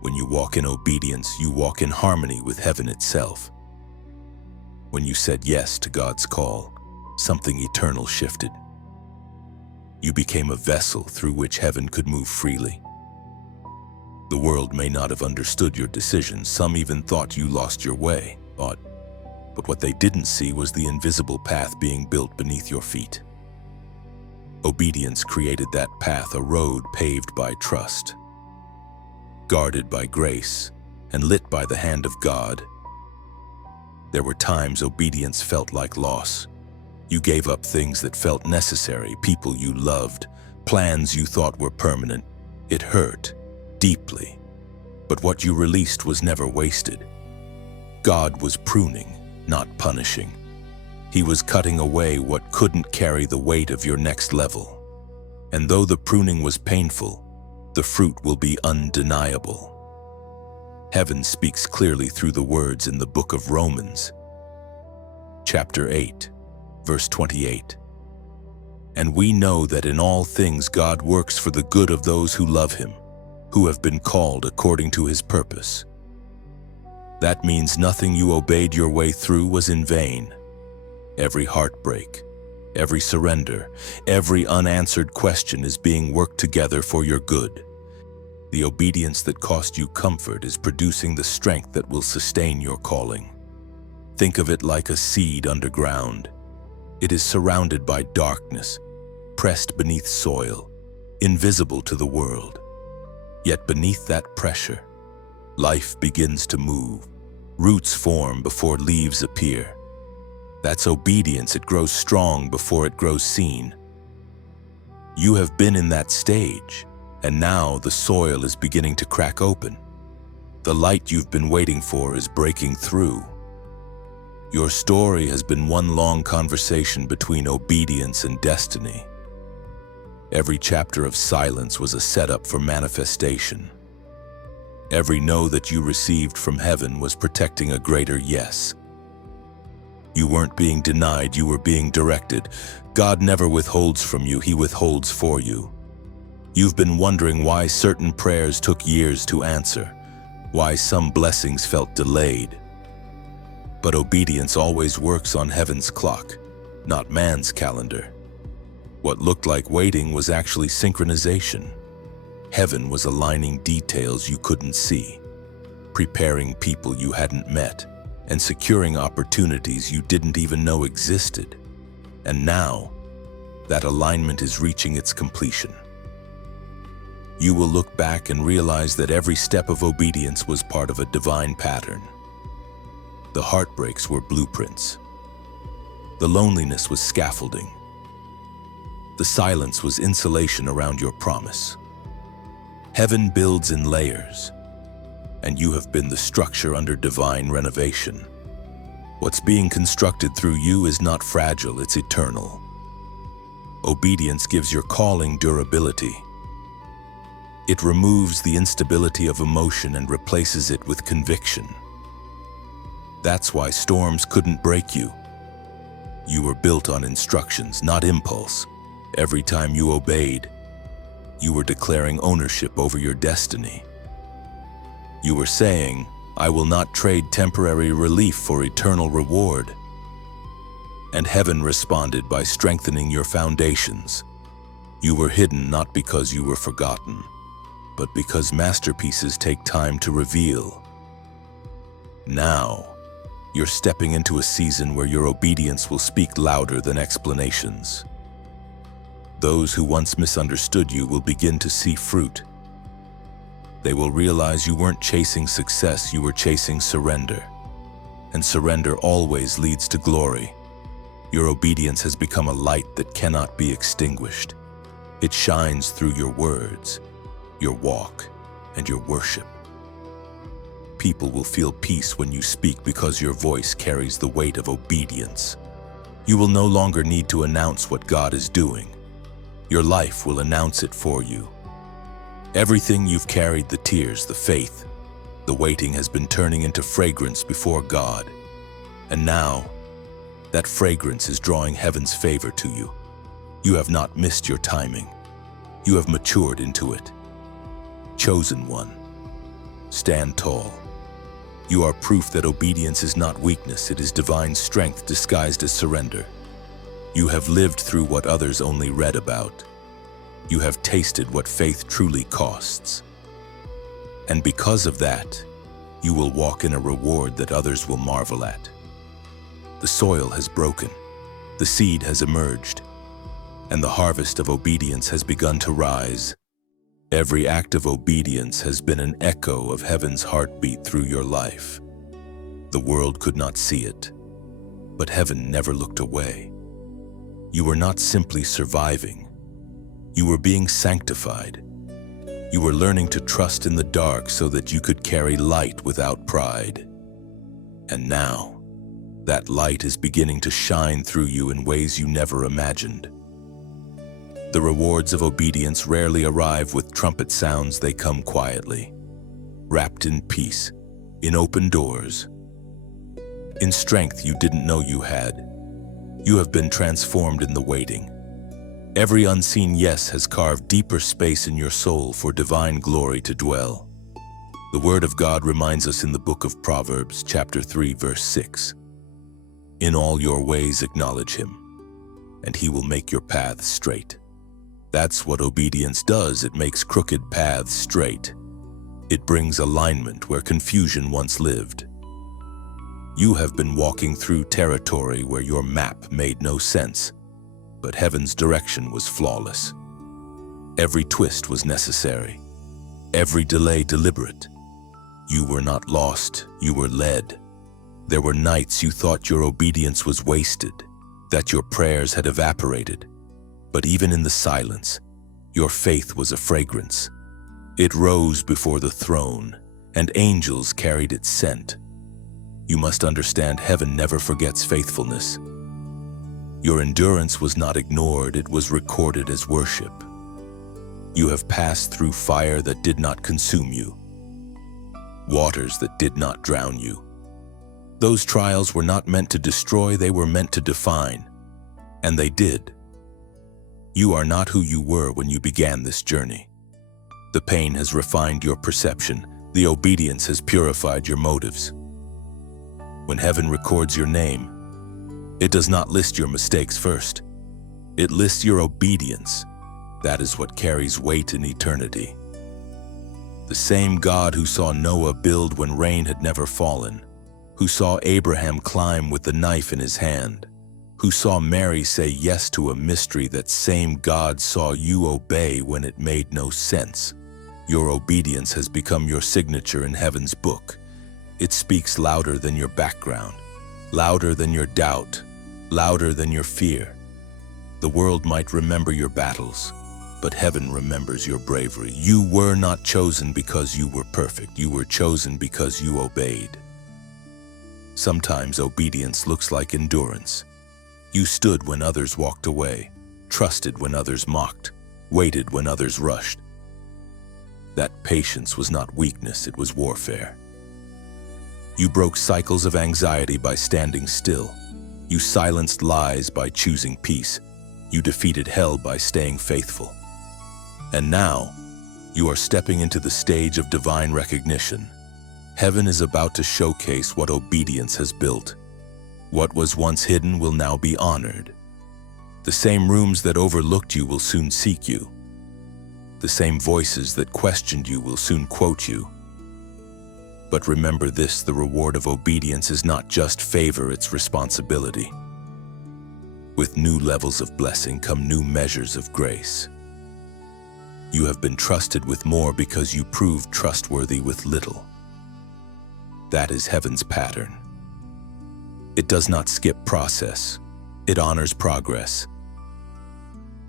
When you walk in obedience, you walk in harmony with heaven itself. When you said yes to God's call, something eternal shifted. You became a vessel through which heaven could move freely. The world may not have understood your decisions. Some even thought you lost your way, but what they didn't see was the invisible path being built beneath your feet. Obedience created that path, a road paved by trust, guarded by grace, and lit by the hand of God. There were times obedience felt like loss. You gave up things that felt necessary, people you loved, plans you thought were permanent. It hurt deeply, but what you released was never wasted. God was pruning, not punishing. He was cutting away what couldn't carry the weight of your next level. And though the pruning was painful, the fruit will be undeniable. Heaven speaks clearly through the words in the book of Romans, chapter 8, verse 28. And we know that in all things God works for the good of those who love him, who have been called according to his purpose. That means nothing you obeyed your way through was in vain. Every heartbreak, every surrender, every unanswered question is being worked together for your good. The obedience that cost you comfort is producing the strength that will sustain your calling. Think of it like a seed underground. It is surrounded by darkness, pressed beneath soil, invisible to the world. Yet beneath that pressure, life begins to move. Roots form before leaves appear. That's obedience. It grows strong before it grows seen. You have been in that stage, and now the soil is beginning to crack open. The light you've been waiting for is breaking through. Your story has been one long conversation between obedience and destiny. Every chapter of silence was a setup for manifestation. Every no that you received from heaven was protecting a greater yes. You weren't being denied, you were being directed. God never withholds from you, he withholds for you. You've been wondering why certain prayers took years to answer, why some blessings felt delayed. But obedience always works on heaven's clock, not man's calendar. What looked like waiting was actually synchronization. Heaven was aligning details you couldn't see, preparing people you hadn't met, and securing opportunities you didn't even know existed. And now, that alignment is reaching its completion. You will look back and realize that every step of obedience was part of a divine pattern. The heartbreaks were blueprints. The loneliness was scaffolding. The silence was insulation around your promise. Heaven builds in layers, and you have been the structure under divine renovation. What's being constructed through you is not fragile, it's eternal. Obedience gives your calling durability. It removes the instability of emotion and replaces it with conviction. That's why storms couldn't break you. You were built on instructions, not impulse. Every time you obeyed, you were declaring ownership over your destiny. You were saying, I will not trade temporary relief for eternal reward. And heaven responded by strengthening your foundations. You were hidden not because you were forgotten, but because masterpieces take time to reveal. Now, you're stepping into a season where your obedience will speak louder than explanations. Those who once misunderstood you will begin to see fruit. They will realize you weren't chasing success, you were chasing surrender. And surrender always leads to glory. Your obedience has become a light that cannot be extinguished. It shines through your words, your walk, and your worship. People will feel peace when you speak because your voice carries the weight of obedience. You will no longer need to announce what God is doing. Your life will announce it for you. Everything you've carried, the tears, the faith, the waiting has been turning into fragrance before God. And now, that fragrance is drawing heaven's favor to you. You have not missed your timing. You have matured into it. Chosen one. Stand tall. You are proof that obedience is not weakness, it is divine strength disguised as surrender. You have lived through what others only read about. You have tasted what faith truly costs. And because of that, you will walk in a reward that others will marvel at. The soil has broken, the seed has emerged, and the harvest of obedience has begun to rise. Every act of obedience has been an echo of heaven's heartbeat through your life. The world could not see it, but heaven never looked away. You were not simply surviving. You were being sanctified. You were learning to trust in the dark so that you could carry light without pride. And now, that light is beginning to shine through you in ways you never imagined. The rewards of obedience rarely arrive with trumpet sounds, they come quietly, wrapped in peace, in open doors, in strength you didn't know you had. You have been transformed in the waiting. Every unseen yes has carved deeper space in your soul for divine glory to dwell. The Word of God reminds us in the book of Proverbs, chapter 3, verse 6. In all your ways acknowledge Him, and He will make your paths straight. That's what obedience does. It makes crooked paths straight. It brings alignment where confusion once lived. You have been walking through territory where your map made no sense, but heaven's direction was flawless. Every twist was necessary, every delay deliberate. You were not lost, you were led. There were nights you thought your obedience was wasted, that your prayers had evaporated. But even in the silence, your faith was a fragrance. It rose before the throne, and angels carried its scent. You must understand, heaven never forgets faithfulness. Your endurance was not ignored, it was recorded as worship. You have passed through fire that did not consume you, waters that did not drown you. Those trials were not meant to destroy, they were meant to define, and they did. You are not who you were when you began this journey. The pain has refined your perception. The obedience has purified your motives. When heaven records your name, it does not list your mistakes first. It lists your obedience. That is what carries weight in eternity. The same God who saw Noah build when rain had never fallen, who saw Abraham climb with the knife in his hand, who saw Mary say yes to a mystery, that same God saw you obey when it made no sense. Your obedience has become your signature in heaven's book. It speaks louder than your background, louder than your doubt, louder than your fear. The world might remember your battles, but heaven remembers your bravery. You were not chosen because you were perfect. You were chosen because you obeyed. Sometimes obedience looks like endurance. You stood when others walked away, trusted when others mocked, waited when others rushed. That patience was not weakness, it was warfare. You broke cycles of anxiety by standing still. You silenced lies by choosing peace. You defeated hell by staying faithful. And now, you are stepping into the stage of divine recognition. Heaven is about to showcase what obedience has built. What was once hidden will now be honored. The same rooms that overlooked you will soon seek you. The same voices that questioned you will soon quote you. But remember this, the reward of obedience is not just favor, it's responsibility. With new levels of blessing come new measures of grace. You have been trusted with more because you proved trustworthy with little. That is heaven's pattern. It does not skip process. It honors progress.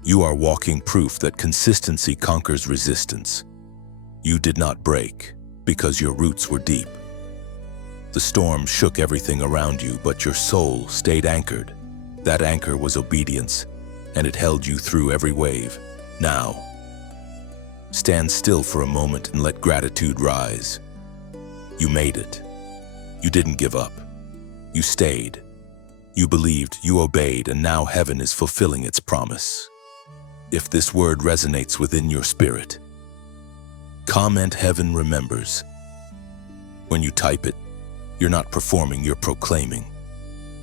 You are walking proof that consistency conquers resistance. You did not break because your roots were deep. The storm shook everything around you, but your soul stayed anchored. That anchor was obedience, and it held you through every wave. Now, stand still for a moment and let gratitude rise. You made it. You didn't give up. You stayed. You believed, you obeyed, and now heaven is fulfilling its promise. If this word resonates within your spirit, comment "Heaven remembers." When you type it, you're not performing, you're proclaiming.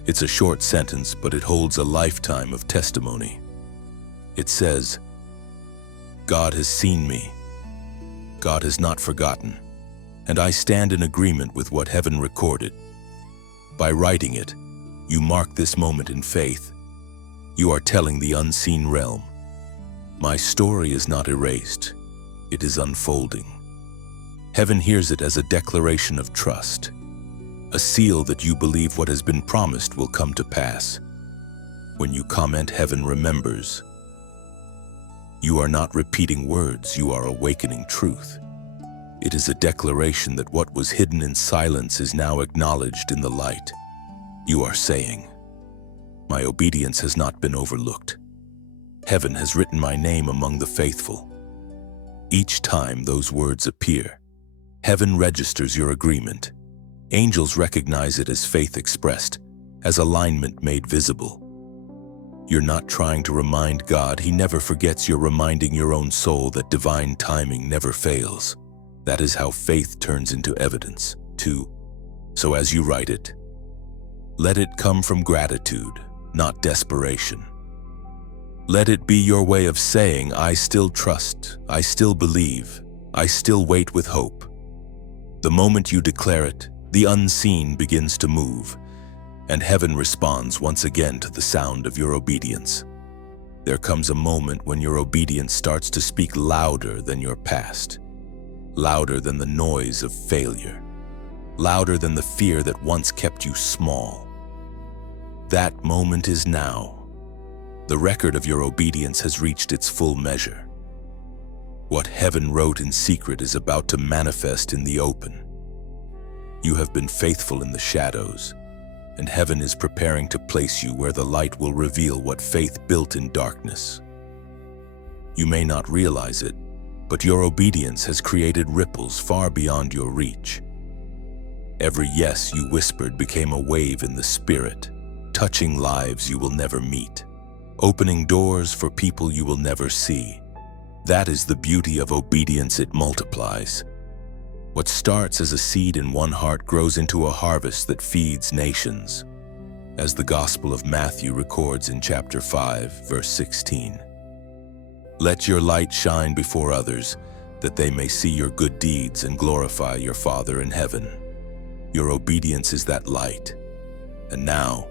It's a short sentence, but it holds a lifetime of testimony. It says, "God has seen me. God has not forgotten, and I stand in agreement with what heaven recorded." By writing it, you mark this moment in faith. You are telling the unseen realm, "My story is not erased, it is unfolding." Heaven hears it as a declaration of trust, a seal that you believe what has been promised will come to pass. When you comment "Heaven remembers," you are not repeating words, you are awakening truth. It is a declaration that what was hidden in silence is now acknowledged in the light. You are saying, "My obedience has not been overlooked. Heaven has written my name among the faithful." Each time those words appear, heaven registers your agreement. Angels recognize it as faith expressed, as alignment made visible. You're not trying to remind God, He never forgets. You're reminding your own soul that divine timing never fails. That is how faith turns into evidence, too. So as you write it, let it come from gratitude, not desperation. Let it be your way of saying, "I still trust, I still believe, I still wait with hope." The moment you declare it, the unseen begins to move, and heaven responds once again to the sound of your obedience. There comes a moment when your obedience starts to speak louder than your past, louder than the noise of failure, louder than the fear that once kept you small. That moment is now. The record of your obedience has reached its full measure. What heaven wrote in secret is about to manifest in the open. You have been faithful in the shadows, and heaven is preparing to place you where the light will reveal what faith built in darkness. You may not realize it, but your obedience has created ripples far beyond your reach. Every yes you whispered became a wave in the spirit, touching lives you will never meet, opening doors for people you will never see. That is the beauty of obedience, it multiplies. What starts as a seed in one heart grows into a harvest that feeds nations, as the Gospel of Matthew records in chapter 5, verse 16. Let your light shine before others, that they may see your good deeds and glorify your Father in heaven. Your obedience is that light. And now,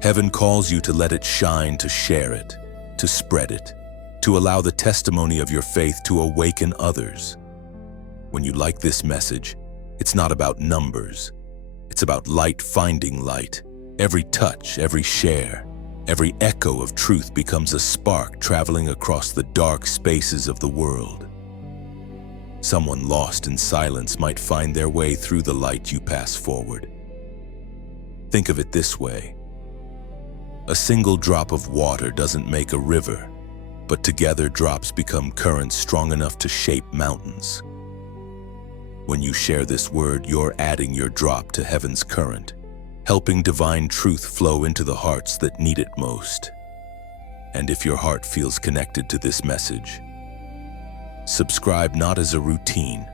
heaven calls you to let it shine, to share it, to spread it, to allow the testimony of your faith to awaken others. When you like this message, it's not about numbers. It's about light finding light. Every touch, every share, every echo of truth becomes a spark traveling across the dark spaces of the world. Someone lost in silence might find their way through the light you pass forward. Think of it this way. A single drop of water doesn't make a river, but together drops become currents strong enough to shape mountains. When you share this word, you're adding your drop to heaven's current, helping divine truth flow into the hearts that need it most. And if your heart feels connected to this message, subscribe not as a routine,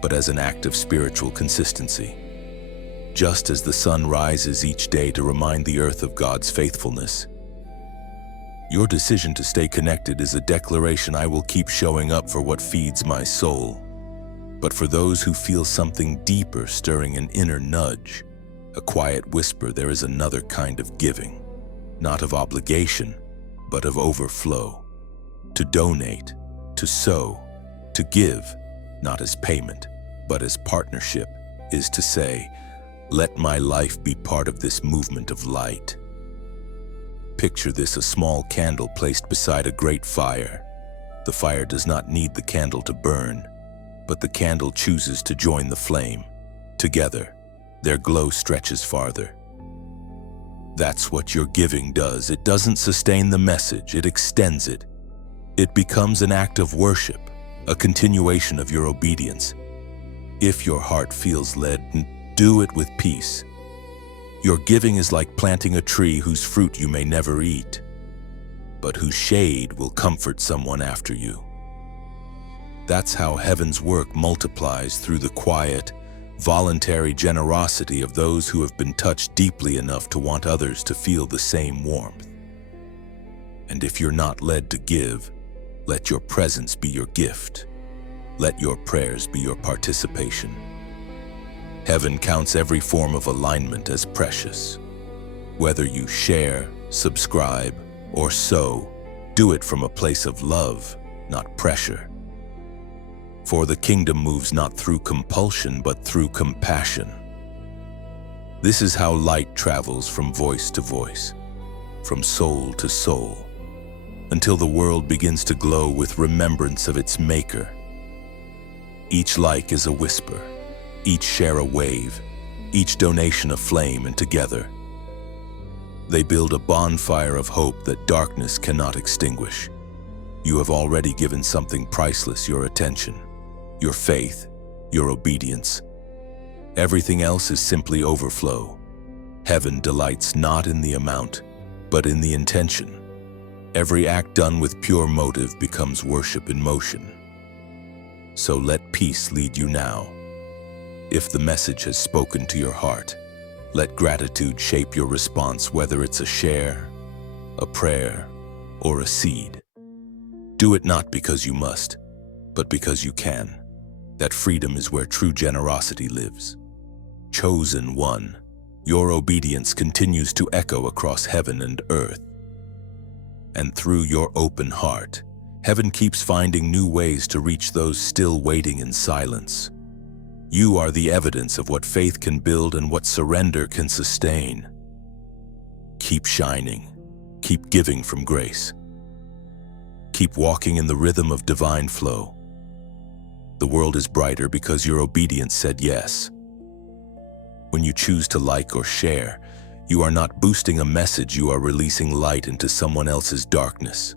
but as an act of spiritual consistency. Just as the sun rises each day to remind the earth of God's faithfulness, your decision to stay connected is a declaration: I will keep showing up for what feeds my soul. But for those who feel something deeper stirring, an inner nudge, a quiet whisper, there is another kind of giving, not of obligation, but of overflow. To donate, to sow, to give, not as payment, but as partnership, is to say, let my life be part of this movement of light. Picture this: a small candle placed beside a great fire. The fire does not need the candle to burn, but the candle chooses to join the flame. Together, their glow stretches farther. That's what your giving does. It doesn't sustain the message, it extends it. It becomes an act of worship, a continuation of your obedience. If your heart feels led, do it with peace. Your giving is like planting a tree whose fruit you may never eat. but whose shade will comfort someone after you. That's how heaven's work multiplies through the quiet, voluntary generosity of those who have been touched deeply enough to want others to feel the same warmth. And if you're not led to give, let your presence be your gift. Let your prayers be your participation. Heaven counts every form of alignment as precious. Whether you share, subscribe, or sow, do it from a place of love, not pressure. For the kingdom moves not through compulsion, but through compassion. This is how light travels from voice to voice, from soul to soul, until the world begins to glow with remembrance of its maker. Each like is a whisper, each share a wave, each donation a flame, and together they build a bonfire of hope that darkness cannot extinguish. You have already given something priceless: your attention, your faith, your obedience. Everything else is simply overflow. Heaven delights not in the amount, but in the intention. Every act done with pure motive becomes worship in motion. So let peace lead you now. If the message has spoken to your heart, let gratitude shape your response, whether it's a share, a prayer, or a seed. Do it not because you must, but because you can. That freedom is where true generosity lives. Chosen one, your obedience continues to echo across heaven and earth. And through your open heart, heaven keeps finding new ways to reach those still waiting in silence. You are the evidence of what faith can build and what surrender can sustain. Keep shining. Keep giving from grace. Keep walking in the rhythm of divine flow. The world is brighter because your obedience said yes. When you choose to like or share, you are not boosting a message, you are releasing light into someone else's darkness.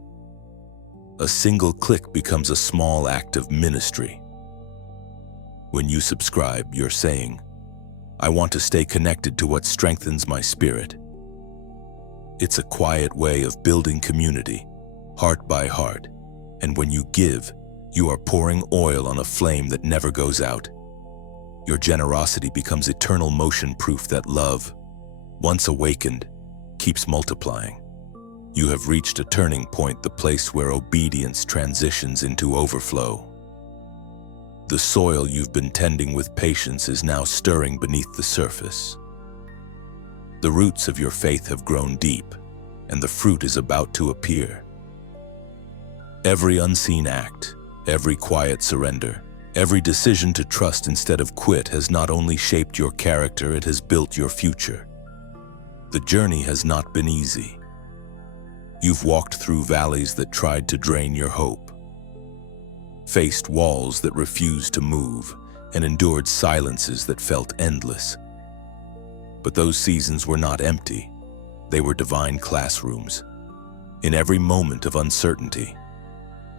A single click becomes a small act of ministry. When you subscribe, you're saying, I want to stay connected to what strengthens my spirit. It's a quiet way of building community, heart by heart. And when you give, you are pouring oil on a flame that never goes out. Your generosity becomes eternal motion, proof that love, once awakened, keeps multiplying. You have reached a turning point, the place where obedience transitions into overflow. The soil you've been tending with patience is now stirring beneath the surface. The roots of your faith have grown deep, and the fruit is about to appear. Every unseen act, every quiet surrender, every decision to trust instead of quit has not only shaped your character, it has built your future. The journey has not been easy. You've walked through valleys that tried to drain your hope, faced walls that refused to move, and endured silences that felt endless. But those seasons were not empty. They were divine classrooms. In every moment of uncertainty,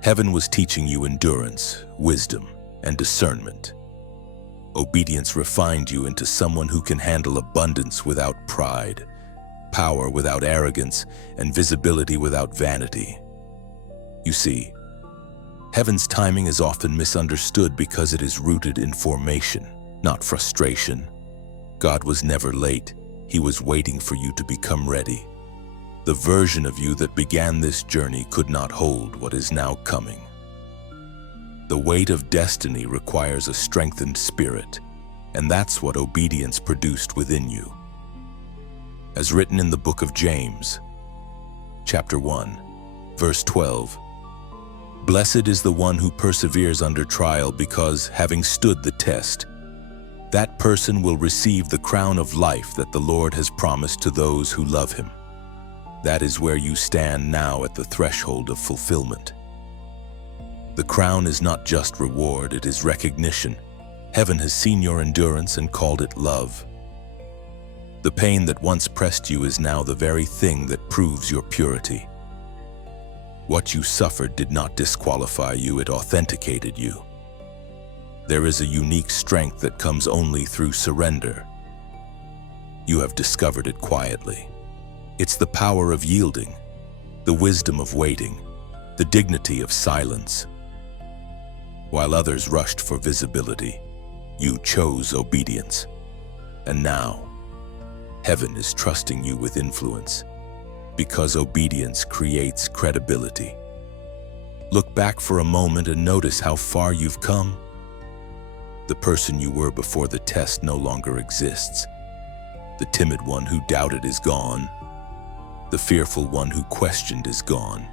heaven was teaching you endurance, wisdom, and discernment. Obedience refined you into someone who can handle abundance without pride, power without arrogance, and visibility without vanity. You see, heaven's timing is often misunderstood because it is rooted in formation, not frustration. God was never late. He was waiting for you to become ready. The version of you that began this journey could not hold what is now coming. The weight of destiny requires a strengthened spirit, and that's what obedience produced within you. As written in the book of James, chapter 1, verse 12, Blessed is the one who perseveres under trial, because, having stood the test, that person will receive the crown of life that the Lord has promised to those who love him. That is where you stand now, at the threshold of fulfillment. The crown is not just reward, it is recognition. Heaven has seen your endurance and called it love. The pain that once pressed you is now the very thing that proves your purity. What you suffered did not disqualify you, it authenticated you. There is a unique strength that comes only through surrender. You have discovered it quietly. It's the power of yielding. the wisdom of waiting, the dignity of silence. While others rushed for visibility, you chose obedience. And now, heaven is trusting you with influence, because obedience creates credibility. Look back for a moment and notice how far you've come. The person you were before the test no longer exists. The timid one who doubted is gone. The fearful one who questioned is gone.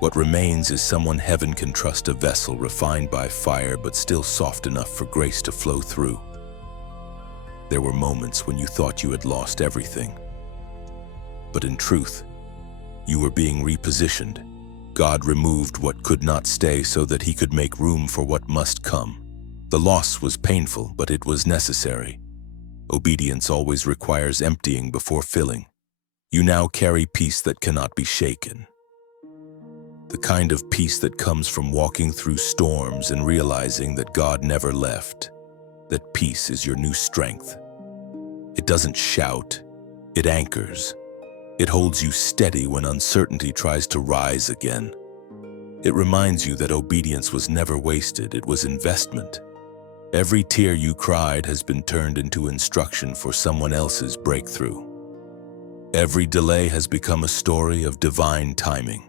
What remains is someone heaven can trust, a vessel refined by fire but still soft enough for grace to flow through. There were moments when you thought you had lost everything. But in truth, you were being repositioned. God removed what could not stay so that he could make room for what must come. The loss was painful, but it was necessary. Obedience always requires emptying before filling. You now carry peace that cannot be shaken. The kind of peace that comes from walking through storms and realizing that God never left. That peace is your new strength. It doesn't shout, it anchors. It holds you steady when uncertainty tries to rise again. It reminds you that obedience was never wasted, it was investment. Every tear you cried has been turned into instruction for someone else's breakthrough. Every delay has become a story of divine timing.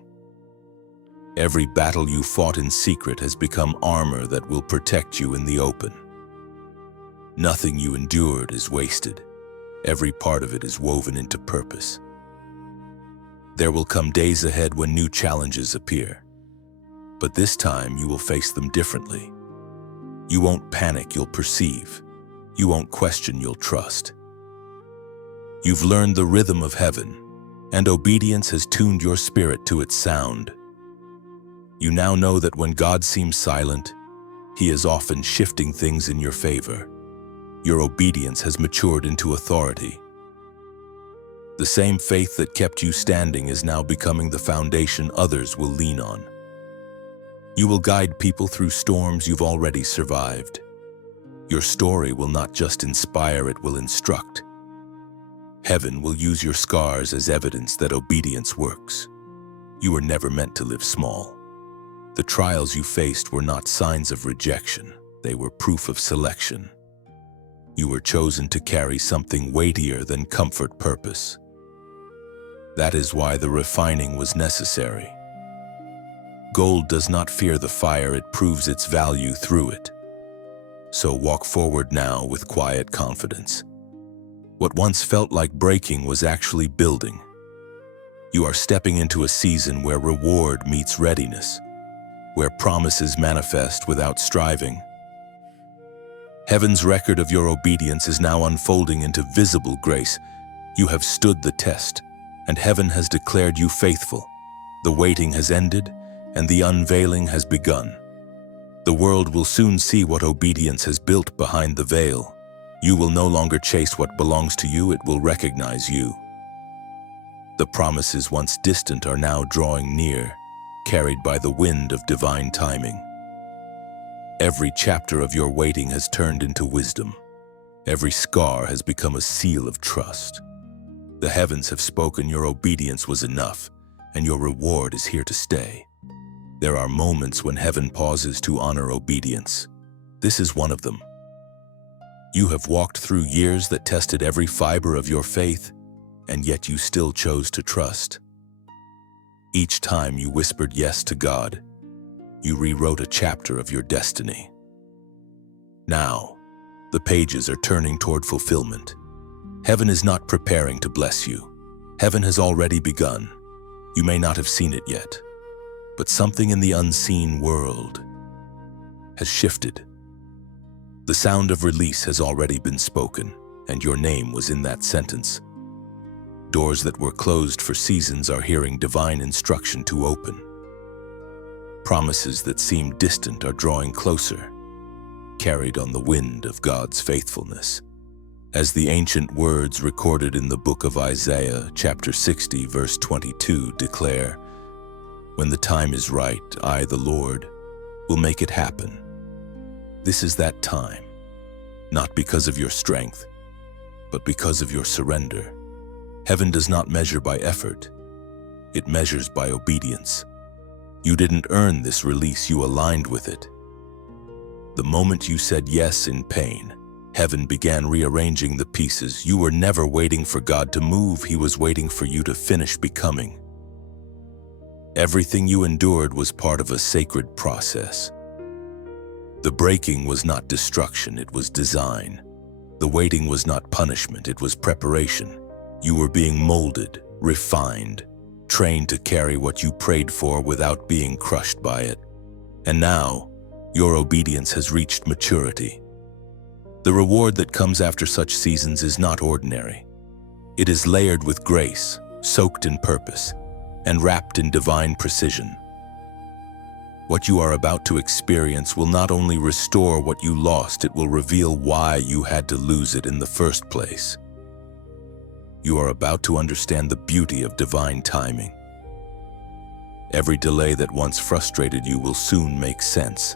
Every battle you fought in secret has become armor that will protect you in the open. Nothing you endured is wasted. Every part of it is woven into purpose. There will come days ahead when new challenges appear. But this time you will face them differently. You won't panic, you'll perceive. You won't question, you'll trust. You've learned the rhythm of heaven, and obedience has tuned your spirit to its sound. You now know that when God seems silent, he is often shifting things in your favor. Your obedience has matured into authority. The same faith that kept you standing is now becoming the foundation others will lean on. You will guide people through storms you've already survived. Your story will not just inspire, it will instruct. Heaven will use your scars as evidence that obedience works. You were never meant to live small. The trials you faced were not signs of rejection, they were proof of selection. You were chosen to carry something weightier than comfort, purpose. That is why the refining was necessary. Gold does not fear the fire, it proves its value through it. So walk forward now with quiet confidence. What once felt like breaking was actually building. You are stepping into a season where reward meets readiness, where promises manifest without striving. Heaven's record of your obedience is now unfolding into visible grace. You have stood the test, and heaven has declared you faithful. The waiting has ended, and the unveiling has begun. The world will soon see what obedience has built behind the veil. You will no longer chase what belongs to you, it will recognize you. The promises once distant are now drawing near, carried by the wind of divine timing. Every chapter of your waiting has turned into wisdom. Every scar has become a seal of trust. The heavens have spoken, your obedience was enough, and your reward is here to stay. There are moments when heaven pauses to honor obedience. This is one of them. You have walked through years that tested every fiber of your faith, and yet you still chose to trust. Each time you whispered yes to God, you rewrote a chapter of your destiny. Now, the pages are turning toward fulfillment. Heaven is not preparing to bless you. Heaven has already begun. You may not have seen it yet, but something in the unseen world has shifted. The sound of release has already been spoken, and your name was in that sentence. Doors that were closed for seasons are hearing divine instruction to open. Promises that seemed distant are drawing closer, carried on the wind of God's faithfulness. As the ancient words recorded in the book of Isaiah, chapter 60, verse 22 declare, "When the time is right, I, the Lord, will make it happen." This is that time, not because of your strength, but because of your surrender. Heaven does not measure by effort. It measures by obedience. You didn't earn this release, you aligned with it. The moment you said yes in pain, heaven began rearranging the pieces. You were never waiting for God to move, He was waiting for you to finish becoming. Everything you endured was part of a sacred process. The breaking was not destruction, it was design. The waiting was not punishment, it was preparation. You were being molded, refined, trained to carry what you prayed for without being crushed by it. And now, your obedience has reached maturity. The reward that comes after such seasons is not ordinary. It is layered with grace, soaked in purpose, and wrapped in divine precision. What you are about to experience will not only restore what you lost, it will reveal why you had to lose it in the first place. You are about to understand the beauty of divine timing. Every delay that once frustrated you will soon make sense.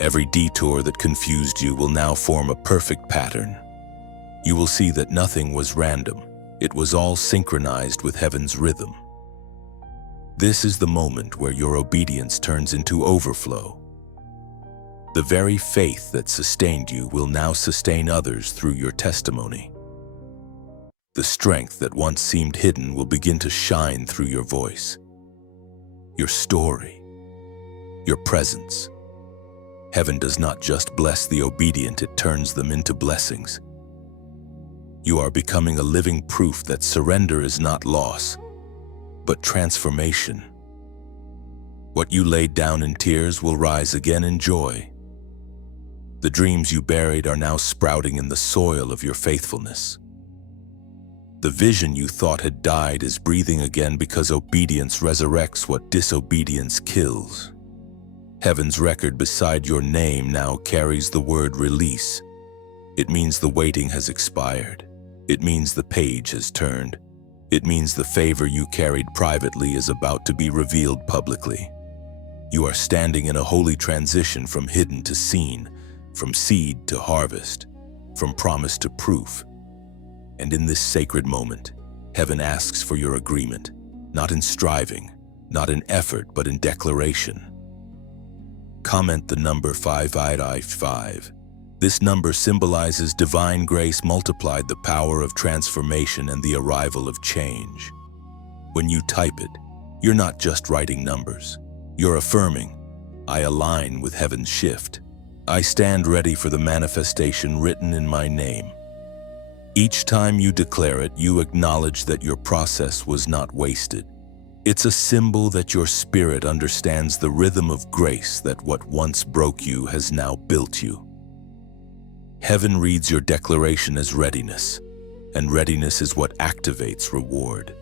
Every detour that confused you will now form a perfect pattern. You will see that nothing was random. It was all synchronized with heaven's rhythm. This is the moment where your obedience turns into overflow. The very faith that sustained you will now sustain others through your testimony. The strength that once seemed hidden will begin to shine through your voice, your story, your presence. Heaven does not just bless the obedient, it turns them into blessings. You are becoming a living proof that surrender is not loss, but transformation. What you laid down in tears will rise again in joy. The dreams you buried are now sprouting in the soil of your faithfulness. The vision you thought had died is breathing again because obedience resurrects what disobedience kills. Heaven's record beside your name now carries the word release. It means the waiting has expired. It means the page has turned. It means the favor you carried privately is about to be revealed publicly. You are standing in a holy transition from hidden to seen, from seed to harvest, from promise to proof. And in this sacred moment, heaven asks for your agreement, not in striving, not in effort, but in declaration. Comment the number 555. This number symbolizes divine grace multiplied, the power of transformation and the arrival of change. When you type it, you're not just writing numbers. You're affirming, I align with heaven's shift. I stand ready for the manifestation written in my name. Each time you declare it, you acknowledge that your process was not wasted. It's a symbol that your spirit understands the rhythm of grace, that what once broke you has now built you. Heaven reads your declaration as readiness, and readiness is what activates reward.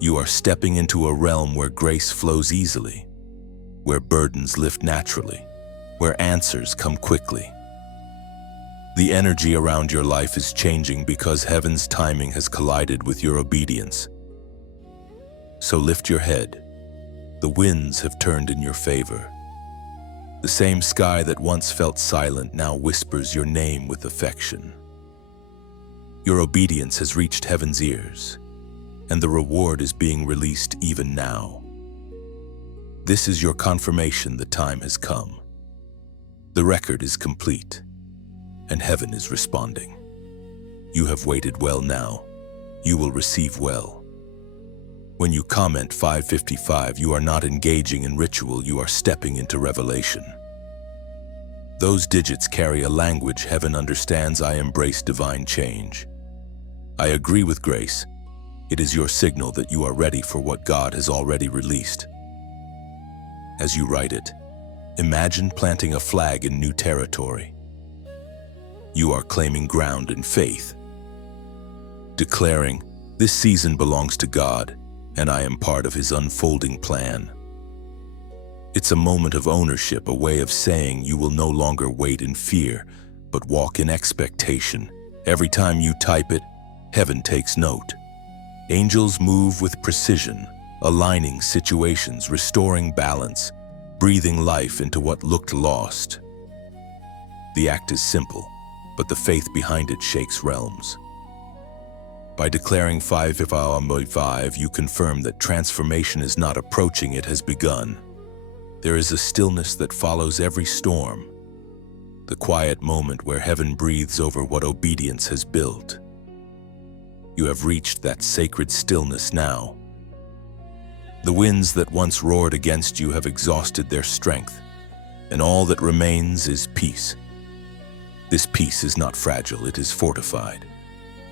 You are stepping into a realm where grace flows easily, where burdens lift naturally, where answers come quickly. The energy around your life is changing because heaven's timing has collided with your obedience. So lift your head. The winds have turned in your favor. The same sky that once felt silent now whispers your name with affection. Your obedience has reached heaven's ears, and the reward is being released even now. This is your confirmation the time has come. The record is complete, and heaven is responding. You have waited well now. You will receive well. When you comment 555, you are not engaging in ritual, you are stepping into revelation. Those digits carry a language heaven understands. I embrace divine change. I agree with grace. It is your signal that you are ready for what God has already released. As you write it, imagine planting a flag in new territory. You are claiming ground in faith, declaring, this season belongs to God, and I am part of His unfolding plan. It's a moment of ownership, a way of saying you will no longer wait in fear, but walk in expectation. Every time you type it, heaven takes note. Angels move with precision, aligning situations, restoring balance, breathing life into what looked lost. The act is simple, but the faith behind it shakes realms. By declaring 5, you confirm that transformation is not approaching, it has begun. There is a stillness that follows every storm, the quiet moment where heaven breathes over what obedience has built. You have reached that sacred stillness now. The winds that once roared against you have exhausted their strength, and all that remains is peace. This peace is not fragile, it is fortified.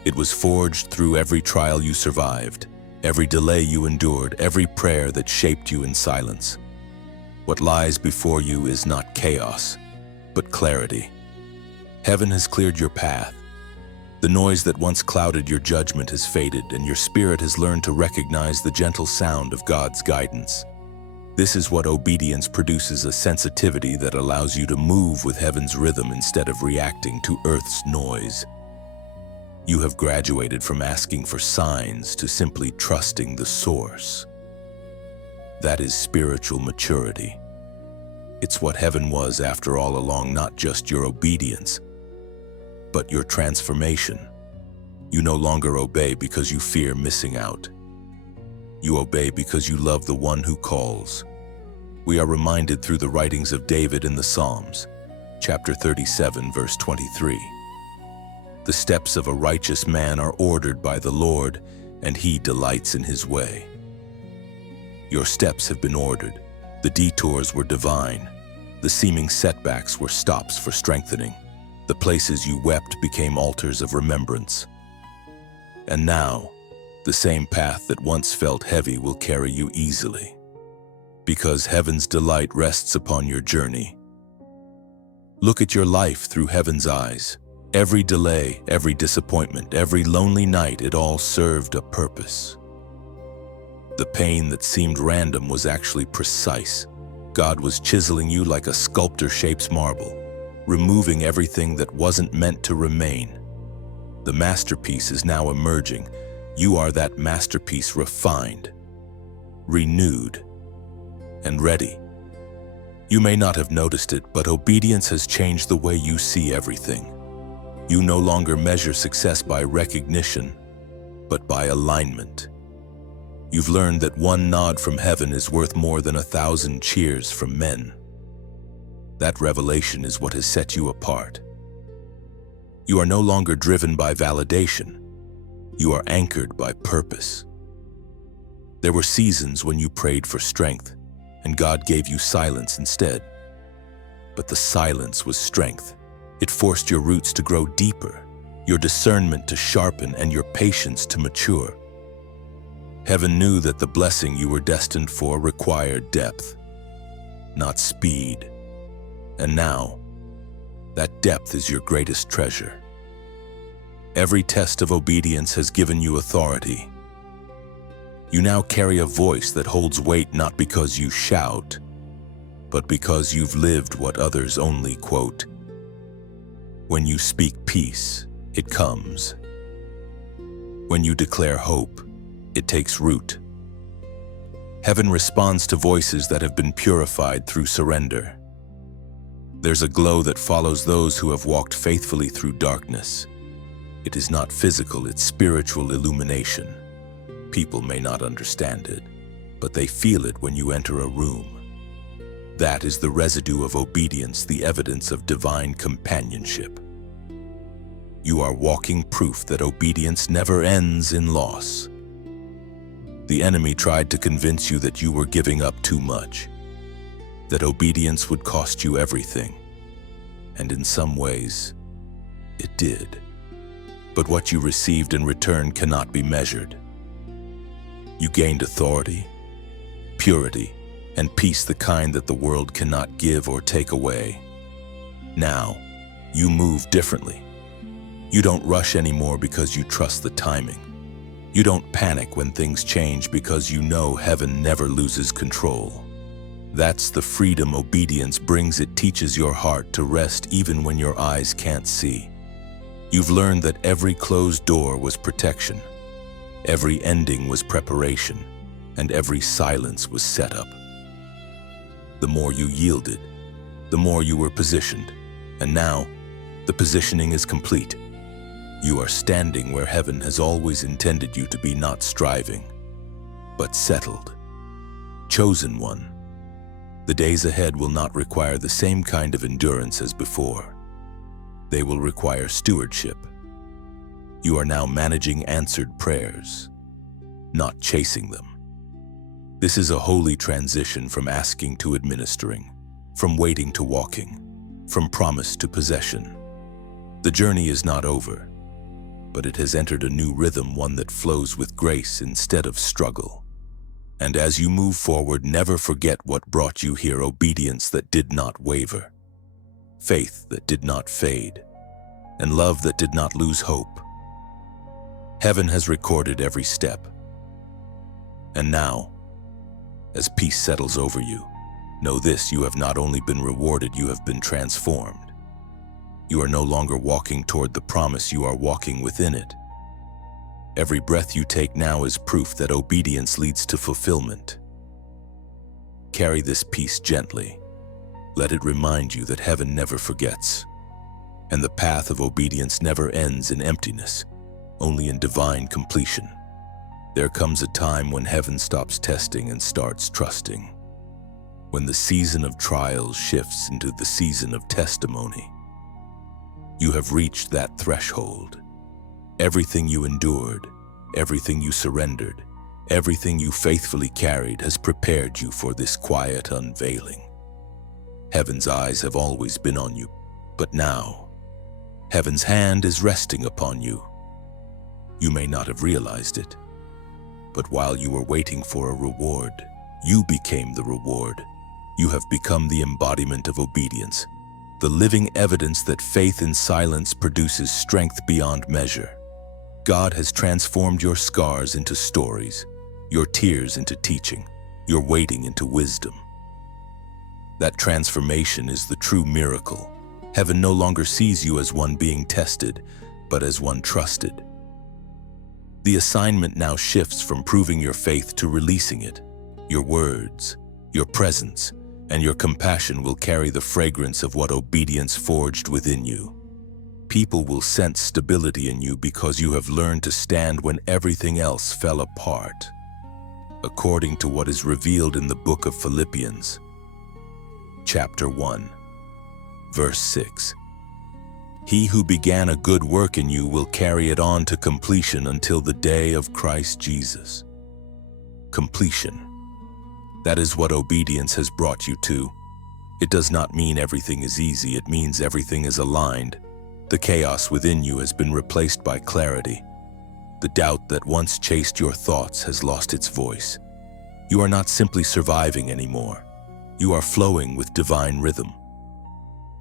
It was forged through every trial you survived, every delay you endured, every prayer that shaped you in silence. What lies before you is not chaos, but clarity. Heaven has cleared your path. The noise that once clouded your judgment has faded, and your spirit has learned to recognize the gentle sound of God's guidance. This is what obedience produces, a sensitivity that allows you to move with heaven's rhythm instead of reacting to earth's noise. You have graduated from asking for signs to simply trusting the source. That is spiritual maturity. It's what heaven was after all along, not just your obedience, but your transformation. You no longer obey because you fear missing out. You obey because you love the one who calls. We are reminded through the writings of David in the Psalms, chapter 37, verse 23. The steps of a righteous man are ordered by the Lord, and he delights in his way. Your steps have been ordered. The detours were divine. The seeming setbacks were stops for strengthening. The places you wept became altars of remembrance. And now, the same path that once felt heavy will carry you easily, because heaven's delight rests upon your journey. Look at your life through heaven's eyes. Every delay, every disappointment, every lonely night, it all served a purpose. The pain that seemed random was actually precise. God was chiseling you like a sculptor shapes marble, removing everything that wasn't meant to remain. The masterpiece is now emerging. You are that masterpiece, refined, renewed, and ready. You may not have noticed it, but obedience has changed the way you see everything. You no longer measure success by recognition, but by alignment. You've learned that one nod from heaven is worth more than 1,000 cheers from men. That revelation is what has set you apart. You are no longer driven by validation. You are anchored by purpose. There were seasons when you prayed for strength, and God gave you silence instead. But the silence was strength. It forced your roots to grow deeper, your discernment to sharpen, and your patience to mature. Heaven knew that the blessing you were destined for required depth, not speed. And now, that depth is your greatest treasure. Every test of obedience has given you authority. You now carry a voice that holds weight, not because you shout, but because you've lived what others only quote. When you speak peace, it comes. When you declare hope, it takes root. Heaven responds to voices that have been purified through surrender. There's a glow that follows those who have walked faithfully through darkness. It is not physical, it's spiritual illumination. People may not understand it, but they feel it when you enter a room. That is the residue of obedience, the evidence of divine companionship. You are walking proof that obedience never ends in loss. The enemy tried to convince you that you were giving up too much, that obedience would cost you everything. And in some ways, it did. But what you received in return cannot be measured. You gained authority, purity, and peace, the kind that the world cannot give or take away. Now, you move differently. You don't rush anymore because you trust the timing. You don't panic when things change because you know heaven never loses control. That's the freedom obedience brings. It teaches your heart to rest even when your eyes can't see. You've learned that every closed door was protection, every ending was preparation, and every silence was set up. The more you yielded, the more you were positioned. And now, the positioning is complete. You are standing where heaven has always intended you to be, not striving, but settled. Chosen one. The days ahead will not require the same kind of endurance as before. They will require stewardship. You are now managing answered prayers, not chasing them. This is a holy transition from asking to administering, from waiting to walking, from promise to possession. The journey is not over, but it has entered a new rhythm, one that flows with grace instead of struggle. And as you move forward, never forget what brought you here: obedience that did not waver, faith that did not fade, and love that did not lose hope. Heaven has recorded every step. And now, as peace settles over you, know this: you have not only been rewarded, you have been transformed. You are no longer walking toward the promise, you are walking within it. Every breath you take now is proof that obedience leads to fulfillment. Carry this peace gently. Let it remind you that heaven never forgets, and the path of obedience never ends in emptiness, only in divine completion. There comes a time when heaven stops testing and starts trusting, when the season of trials shifts into the season of testimony. You have reached that threshold. Everything you endured, everything you surrendered, everything you faithfully carried has prepared you for this quiet unveiling. Heaven's eyes have always been on you, but now, heaven's hand is resting upon you. You may not have realized it, but while you were waiting for a reward, you became the reward. You have become the embodiment of obedience, the living evidence that faith in silence produces strength beyond measure. God has transformed your scars into stories, your tears into teaching, your waiting into wisdom. That transformation is the true miracle. Heaven no longer sees you as one being tested, but as one trusted. The assignment now shifts from proving your faith to releasing it. Your words, your presence, and your compassion will carry the fragrance of what obedience forged within you. People will sense stability in you because you have learned to stand when everything else fell apart. According to what is revealed in the book of Philippians, chapter 1, verse 6. He who began a good work in you will carry it on to completion until the day of Christ Jesus. Completion. That is what obedience has brought you to. It does not mean everything is easy, it means everything is aligned. The chaos within you has been replaced by clarity. The doubt that once chased your thoughts has lost its voice. You are not simply surviving anymore. You are flowing with divine rhythm.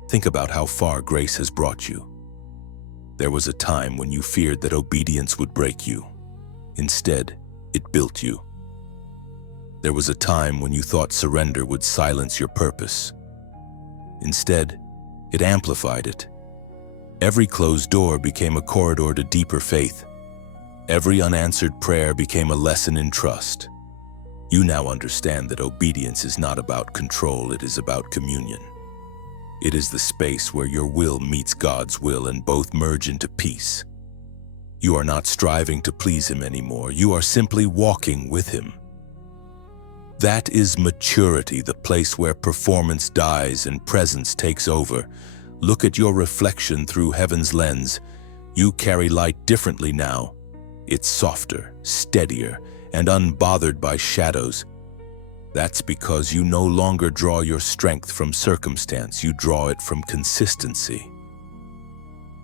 Think about how far grace has brought you. There was a time when you feared that obedience would break you. Instead, it built you. There was a time when you thought surrender would silence your purpose. Instead, it amplified it. Every closed door became a corridor to deeper faith. Every unanswered prayer became a lesson in trust. You now understand that obedience is not about control, it is about communion. It is the space where your will meets God's will and both merge into peace. You are not striving to please Him anymore, you are simply walking with Him. That is maturity, the place where performance dies and presence takes over. Look at your reflection through heaven's lens. You carry light differently now. It's softer, steadier, and unbothered by shadows. That's because you no longer draw your strength from circumstance, you draw it from consistency.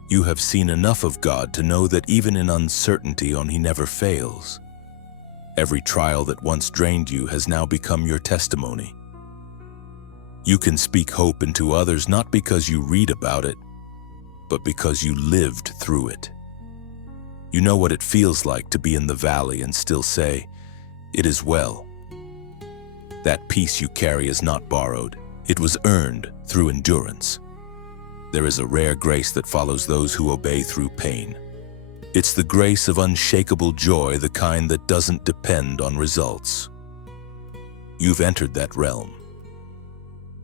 You have seen enough of God to know that even in uncertainty, He never fails. Every trial that once drained you has now become your testimony. You can speak hope into others not because you read about it, but because you lived through it. You know what it feels like to be in the valley and still say, "It is well." That peace you carry is not borrowed. It was earned through endurance. There is a rare grace that follows those who obey through pain. It's the grace of unshakable joy, the kind that doesn't depend on results. You've entered that realm.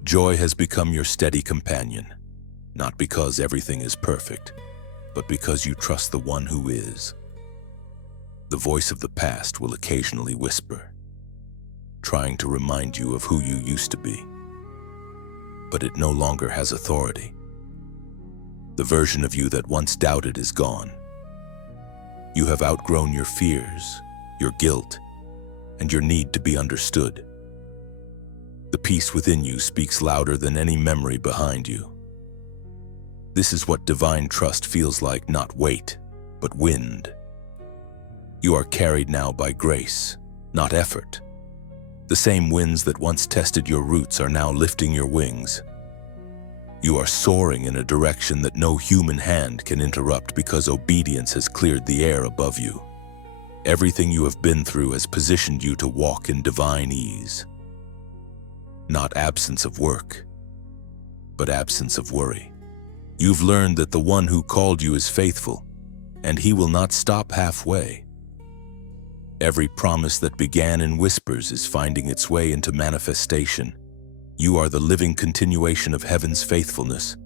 Joy has become your steady companion, not because everything is perfect, but because you trust the one who is. The voice of the past will occasionally whisper, trying to remind you of who you used to be. But it no longer has authority. The version of you that once doubted is gone. You have outgrown your fears, your guilt, and your need to be understood. The peace within you speaks louder than any memory behind you. This is what divine trust feels like, not weight, but wind. You are carried now by grace, not effort. The same winds that once tested your roots are now lifting your wings. You are soaring in a direction that no human hand can interrupt because obedience has cleared the air above you. Everything you have been through has positioned you to walk in divine ease. Not absence of work, but absence of worry. You've learned that the one who called you is faithful, and he will not stop halfway. Every promise that began in whispers is finding its way into manifestation. You are the living continuation of heaven's faithfulness.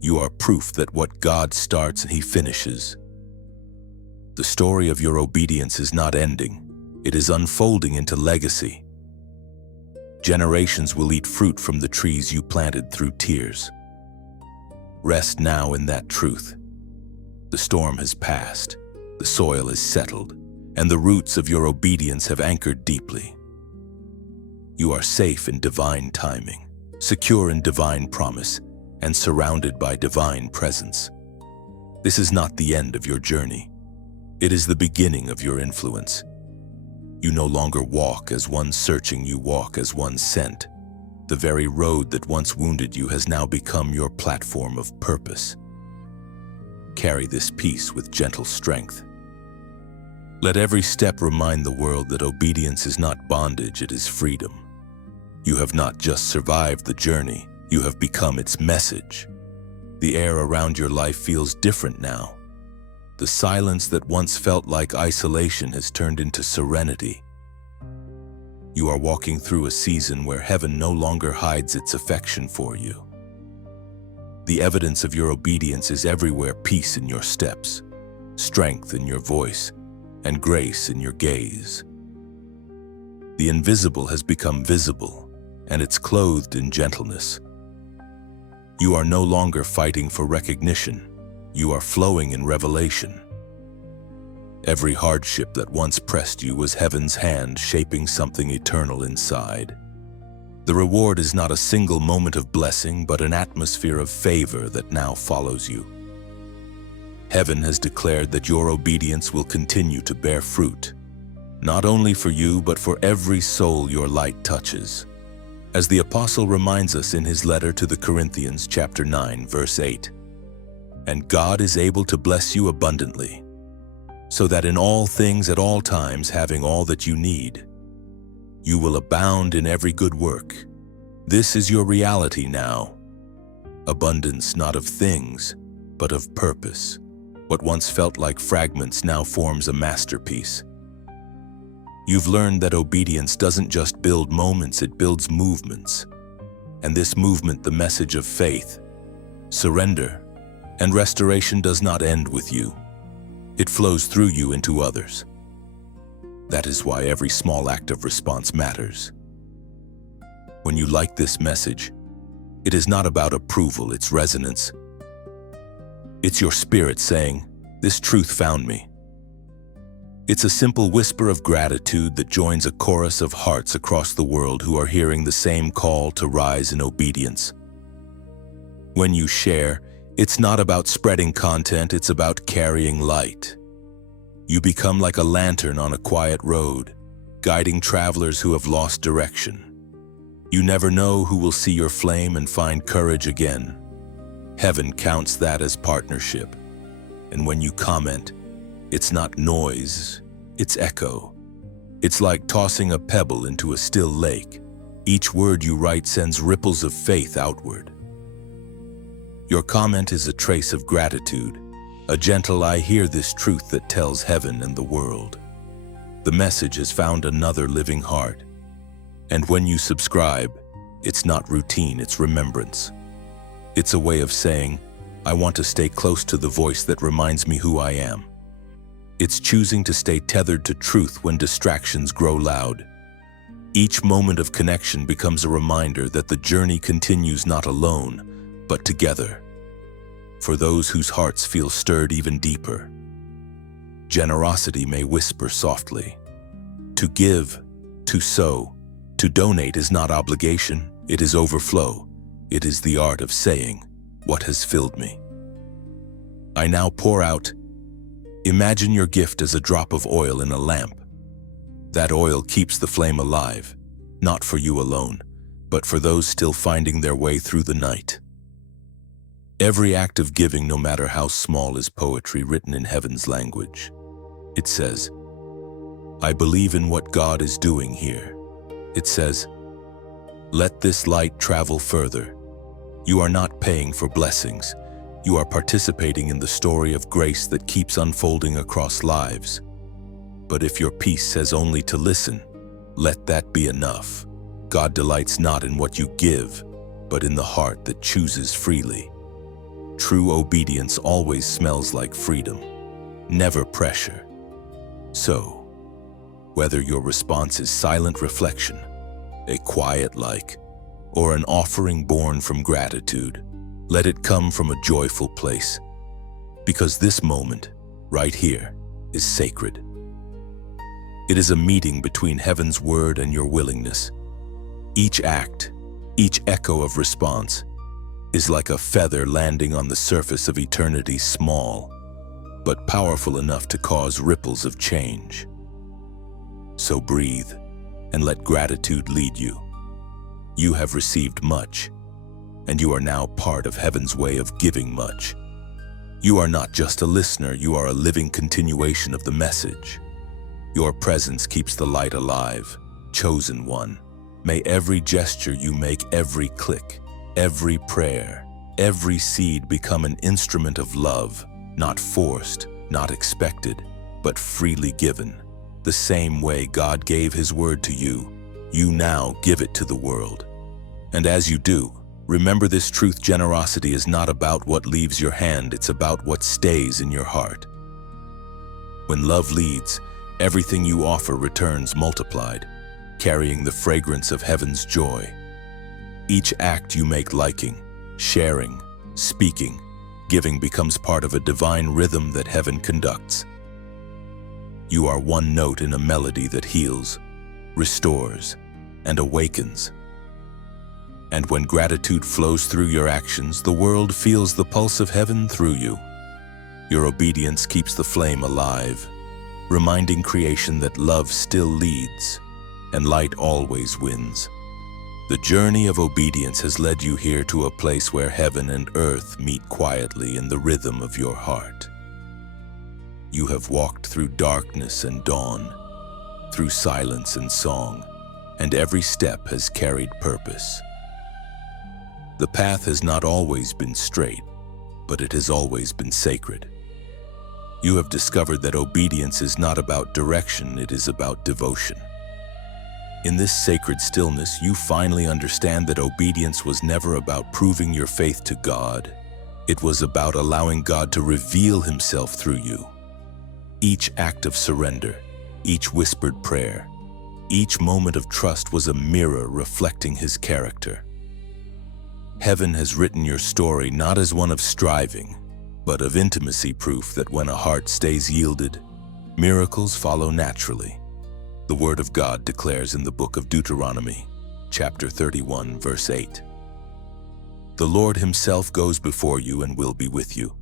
You are proof that what God starts, he finishes. The story of your obedience is not ending. It is unfolding into legacy. Generations will eat fruit from the trees you planted through tears. Rest now in that truth. The storm has passed, the soil is settled, and the roots of your obedience have anchored deeply. You are safe in divine timing, secure in divine promise, and surrounded by divine presence. This is not the end of your journey. It is the beginning of your influence. You no longer walk as one searching, you walk as one sent. The very road that once wounded you has now become your platform of purpose. Carry this peace with gentle strength. Let every step remind the world that obedience is not bondage, it is freedom. You have not just survived the journey, you have become its message. The air around your life feels different now. The silence that once felt like isolation has turned into serenity. You are walking through a season where heaven no longer hides its affection for you. The evidence of your obedience is everywhere: peace in your steps, strength in your voice, and grace in your gaze. The invisible has become visible, and it's clothed in gentleness. You are no longer fighting for recognition. You are flowing in revelation. Every hardship that once pressed you was heaven's hand shaping something eternal inside. The reward is not a single moment of blessing, but an atmosphere of favor that now follows you. Heaven has declared that your obedience will continue to bear fruit, not only for you, but for every soul your light touches. As the apostle reminds us in his letter to the Corinthians, chapter 9, verse 8, "And God is able to bless you abundantly, so that in all things at all times, having all that you need, you will abound in every good work." This is your reality now. Abundance not of things, but of purpose. What once felt like fragments now forms a masterpiece. You've learned that obedience doesn't just build moments, it builds movements. And this movement, the message of faith, surrender, and restoration, does not end with you. It flows through you into others. That is why every small act of response matters. When you like this message, it is not about approval, it's resonance. It's your spirit saying, "This truth found me." It's a simple whisper of gratitude that joins a chorus of hearts across the world who are hearing the same call to rise in obedience. When you share, it's not about spreading content, it's about carrying light. You become like a lantern on a quiet road, guiding travelers who have lost direction. You never know who will see your flame and find courage again. Heaven counts that as partnership. And when you comment, it's not noise, it's echo. It's like tossing a pebble into a still lake. Each word you write sends ripples of faith outward. Your comment is a trace of gratitude, a gentle "I hear this truth" that tells heaven and the world. The message has found another living heart. And when you subscribe, it's not routine, it's remembrance. It's a way of saying, I want to stay close to the voice that reminds me who I am. It's choosing to stay tethered to truth when distractions grow loud. Each moment of connection becomes a reminder that the journey continues not alone, but together. For those whose hearts feel stirred even deeper, generosity may whisper softly. To give, to sow, to donate is not obligation, it is overflow. It is the art of saying, "What has filled me?" I now pour out. Imagine your gift as a drop of oil in a lamp. That oil keeps the flame alive, not for you alone, but for those still finding their way through the night. Every act of giving, no matter how small, is poetry written in heaven's language. It says, "I believe in what God is doing here." It says, "Let this light travel further." You are not paying for blessings. You are participating in the story of grace that keeps unfolding across lives. But if your peace says only to listen, let that be enough. God delights not in what you give, but in the heart that chooses freely. True obedience always smells like freedom, never pressure. So, whether your response is silent reflection, a quiet like, or an offering born from gratitude, let it come from a joyful place, because this moment, right here, is sacred. It is a meeting between heaven's word and your willingness. Each act, each echo of response, is like a feather landing on the surface of eternity, small, but powerful enough to cause ripples of change. So breathe and let gratitude lead you. You have received much, and you are now part of heaven's way of giving much. You are not just a listener, you are a living continuation of the message. Your presence keeps the light alive, chosen one. May every gesture you make, every click, every prayer, every seed become an instrument of love, not forced, not expected, but freely given. The same way God gave His word to you, you now give it to the world. And as you do, remember this truth: generosity is not about what leaves your hand, it's about what stays in your heart. When love leads, everything you offer returns multiplied, carrying the fragrance of heaven's joy. Each act you make, liking, sharing, speaking, giving, becomes part of a divine rhythm that heaven conducts. You are one note in a melody that heals, restores, and awakens. And when gratitude flows through your actions, the world feels the pulse of heaven through you. Your obedience keeps the flame alive, reminding creation that love still leads, and light always wins. The journey of obedience has led you here to a place where heaven and earth meet quietly in the rhythm of your heart. You have walked through darkness and dawn, through silence and song, and every step has carried purpose. The path has not always been straight, but it has always been sacred. You have discovered that obedience is not about direction, it is about devotion. In this sacred stillness, you finally understand that obedience was never about proving your faith to God. It was about allowing God to reveal Himself through you. Each act of surrender, each whispered prayer, each moment of trust was a mirror reflecting His character. Heaven has written your story not as one of striving, but of intimacy, proof that when a heart stays yielded, miracles follow naturally. The Word of God declares in the book of Deuteronomy, chapter 31, verse 8, "The Lord Himself goes before you and will be with you.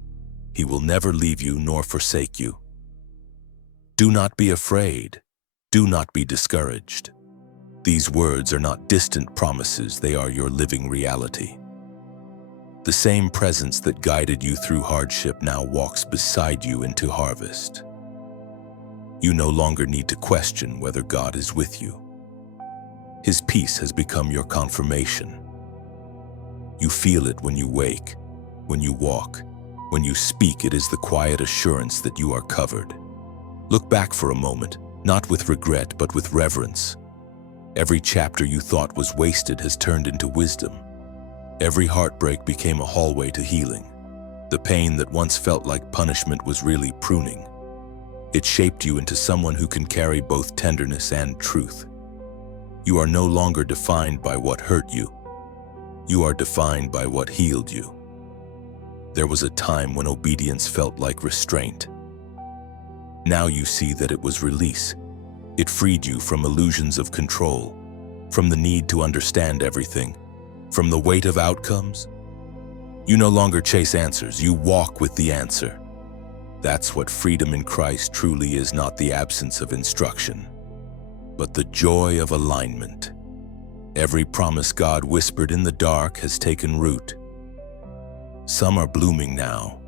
He will never leave you nor forsake you. Do not be afraid. Do not be discouraged." These words are not distant promises, they are your living reality. The same presence that guided you through hardship now walks beside you into harvest. You no longer need to question whether God is with you. His peace has become your confirmation. You feel it when you wake, when you walk, when you speak. It is the quiet assurance that you are covered. Look back for a moment, not with regret, but with reverence. Every chapter you thought was wasted has turned into wisdom. Every heartbreak became a hallway to healing. The pain that once felt like punishment was really pruning. It shaped you into someone who can carry both tenderness and truth. You are no longer defined by what hurt you. You are defined by what healed you. There was a time when obedience felt like restraint. Now you see that it was release. It freed you from illusions of control, from the need to understand everything, from the weight of outcomes. You no longer chase answers, you walk with the answer. That's what freedom in Christ truly is, not the absence of instruction, but the joy of alignment. Every promise God whispered in the dark has taken root. Some are blooming now,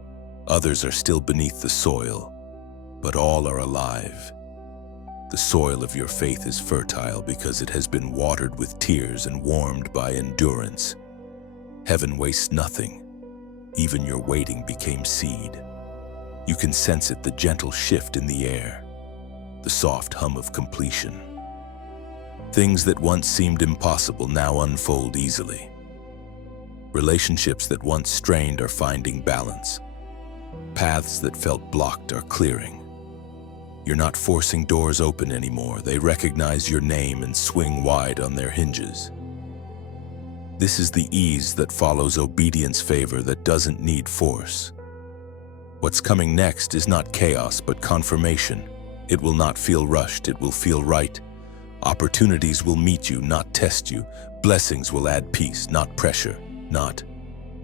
others are still beneath the soil, but all are alive. The soil of your faith is fertile because it has been watered with tears and warmed by endurance. Heaven wastes nothing. Even your waiting became seed. You can sense it, the gentle shift in the air, the soft hum of completion. Things that once seemed impossible now unfold easily. Relationships that once strained are finding balance. Paths that felt blocked are clearing. You're not forcing doors open anymore. They recognize your name and swing wide on their hinges. This is the ease that follows obedience, favor that doesn't need force. What's coming next is not chaos, but confirmation. It will not feel rushed, it will feel right. Opportunities will meet you, not test you. Blessings will add peace, not pressure, not.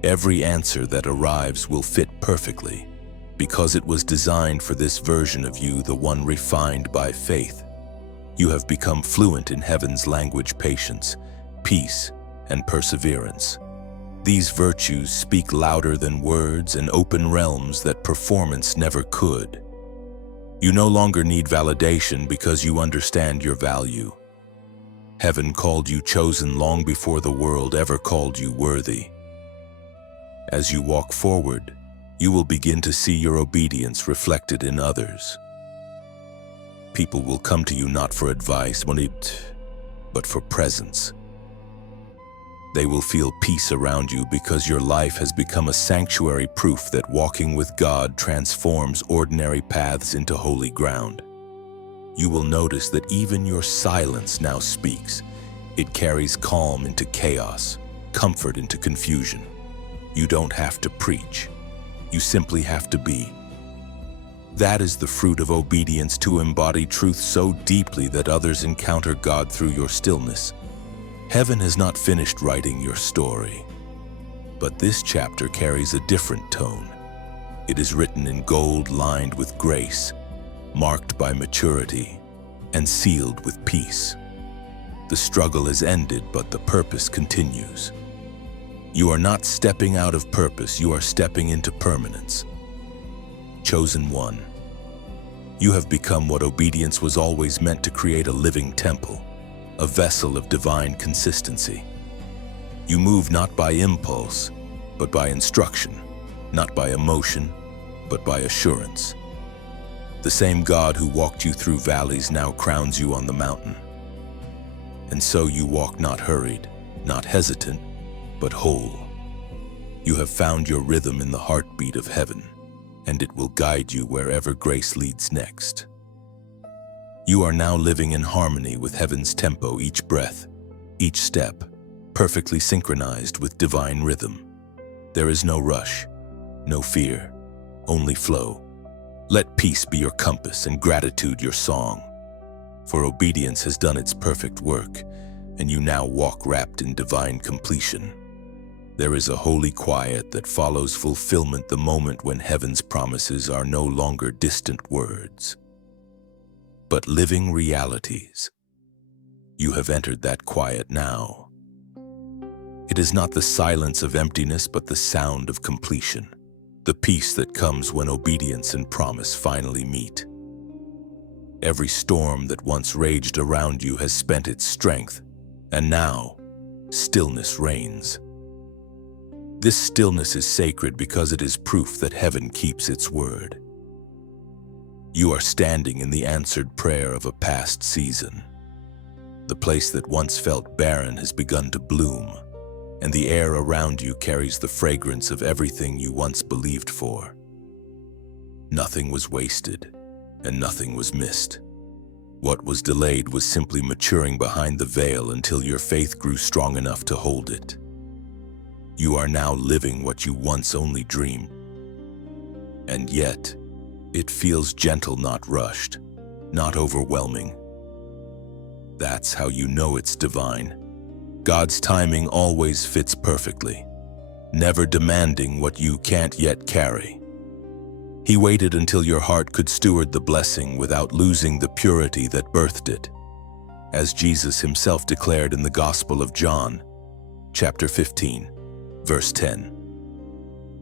Every answer that arrives will fit perfectly, because it was designed for this version of you, the one refined by faith. You have become fluent in heaven's language: patience, peace, and perseverance. These virtues speak louder than words and open realms that performance never could. You no longer need validation because you understand your value. Heaven called you chosen long before the world ever called you worthy. As you walk forward, you will begin to see your obedience reflected in others. People will come to you not for advice, but for presence. They will feel peace around you because your life has become a sanctuary, proof that walking with God transforms ordinary paths into holy ground. You will notice that even your silence now speaks. It carries calm into chaos, comfort into confusion. You don't have to preach. You simply have to be. That is the fruit of obedience, to embody truth so deeply that others encounter God through your stillness. Heaven has not finished writing your story, but this chapter carries a different tone. It is written in gold, lined with grace, marked by maturity, and sealed with peace. The struggle is ended, but the purpose continues. You are not stepping out of purpose, you are stepping into permanence. Chosen one, you have become what obedience was always meant to create: a living temple, a vessel of divine consistency. You move not by impulse, but by instruction, not by emotion, but by assurance. The same God who walked you through valleys now crowns you on the mountain. And so you walk not hurried, not hesitant, but whole. You have found your rhythm in the heartbeat of heaven, and it will guide you wherever grace leads next. You are now living in harmony with heaven's tempo, each breath, each step, perfectly synchronized with divine rhythm. There is no rush, no fear, only flow. Let peace be your compass and gratitude your song. For obedience has done its perfect work, and you now walk wrapped in divine completion. There is a holy quiet that follows fulfillment, the moment when heaven's promises are no longer distant words, but living realities. You have entered that quiet now. It is not the silence of emptiness, but the sound of completion, the peace that comes when obedience and promise finally meet. Every storm that once raged around you has spent its strength, and now stillness reigns. This stillness is sacred because it is proof that heaven keeps its word. You are standing in the answered prayer of a past season. The place that once felt barren has begun to bloom. and the air around you carries the fragrance of everything you once believed for. Nothing was wasted, and nothing was missed. What was delayed was simply maturing behind the veil until your faith grew strong enough to hold it. You are now living what you once only dreamed. And yet, it feels gentle, not rushed, not overwhelming. That's how you know it's divine. God's timing always fits perfectly, never demanding what you can't yet carry. He waited until your heart could steward the blessing without losing the purity that birthed it. As Jesus himself declared in the Gospel of John, chapter 15, verse 10,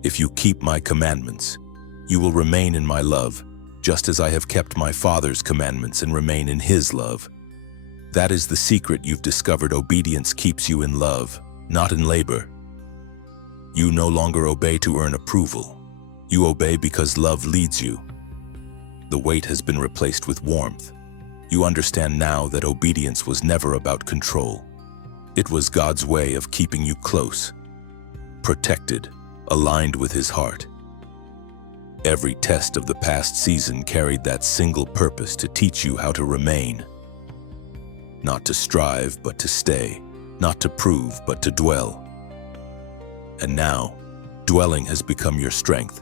"If you keep my commandments, you will remain in my love, just as I have kept my Father's commandments and remain in his love." That is the secret you've discovered. Obedience keeps you in love, not in labor. You no longer obey to earn approval. You obey because love leads you. The weight has been replaced with warmth. You understand now that obedience was never about control. It was God's way of keeping you close, protected, aligned with his heart. Every test of the past season carried that single purpose: to teach you how to remain. Not to strive, but to stay. Not to prove, but to dwell. And now, dwelling has become your strength.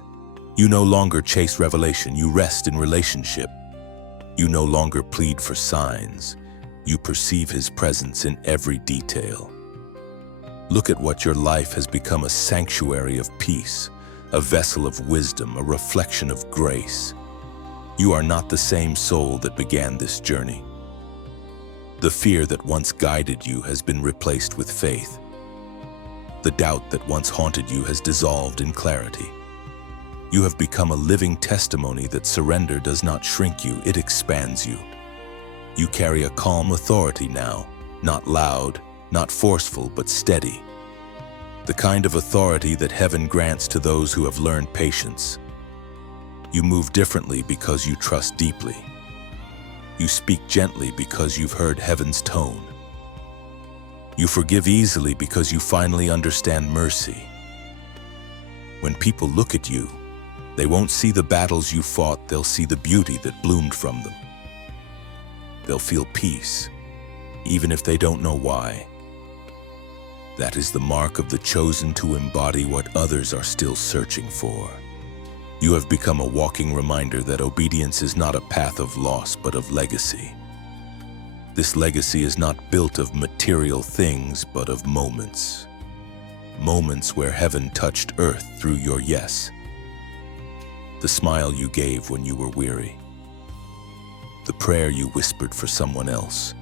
You no longer chase revelation, you rest in relationship. You no longer plead for signs. You perceive his presence in every detail. Look at what your life has become: a sanctuary of peace, a vessel of wisdom, a reflection of grace. You are not the same soul that began this journey. The fear that once guided you has been replaced with faith. The doubt that once haunted you has dissolved in clarity. You have become a living testimony that surrender does not shrink you, it expands you. You carry a calm authority now, not loud, not forceful, but steady. The kind of authority that heaven grants to those who have learned patience. You move differently because you trust deeply. You speak gently because you've heard heaven's tone. You forgive easily because you finally understand mercy. When people look at you, they won't see the battles you fought, they'll see the beauty that bloomed from them. They'll feel peace, even if they don't know why. That is the mark of the chosen to embody what others are still searching for. You have become a walking reminder that obedience is not a path of loss, but of legacy. This legacy is not built of material things, but of moments. Moments where heaven touched earth through your yes. The smile you gave when you were weary. The prayer you whispered for someone else.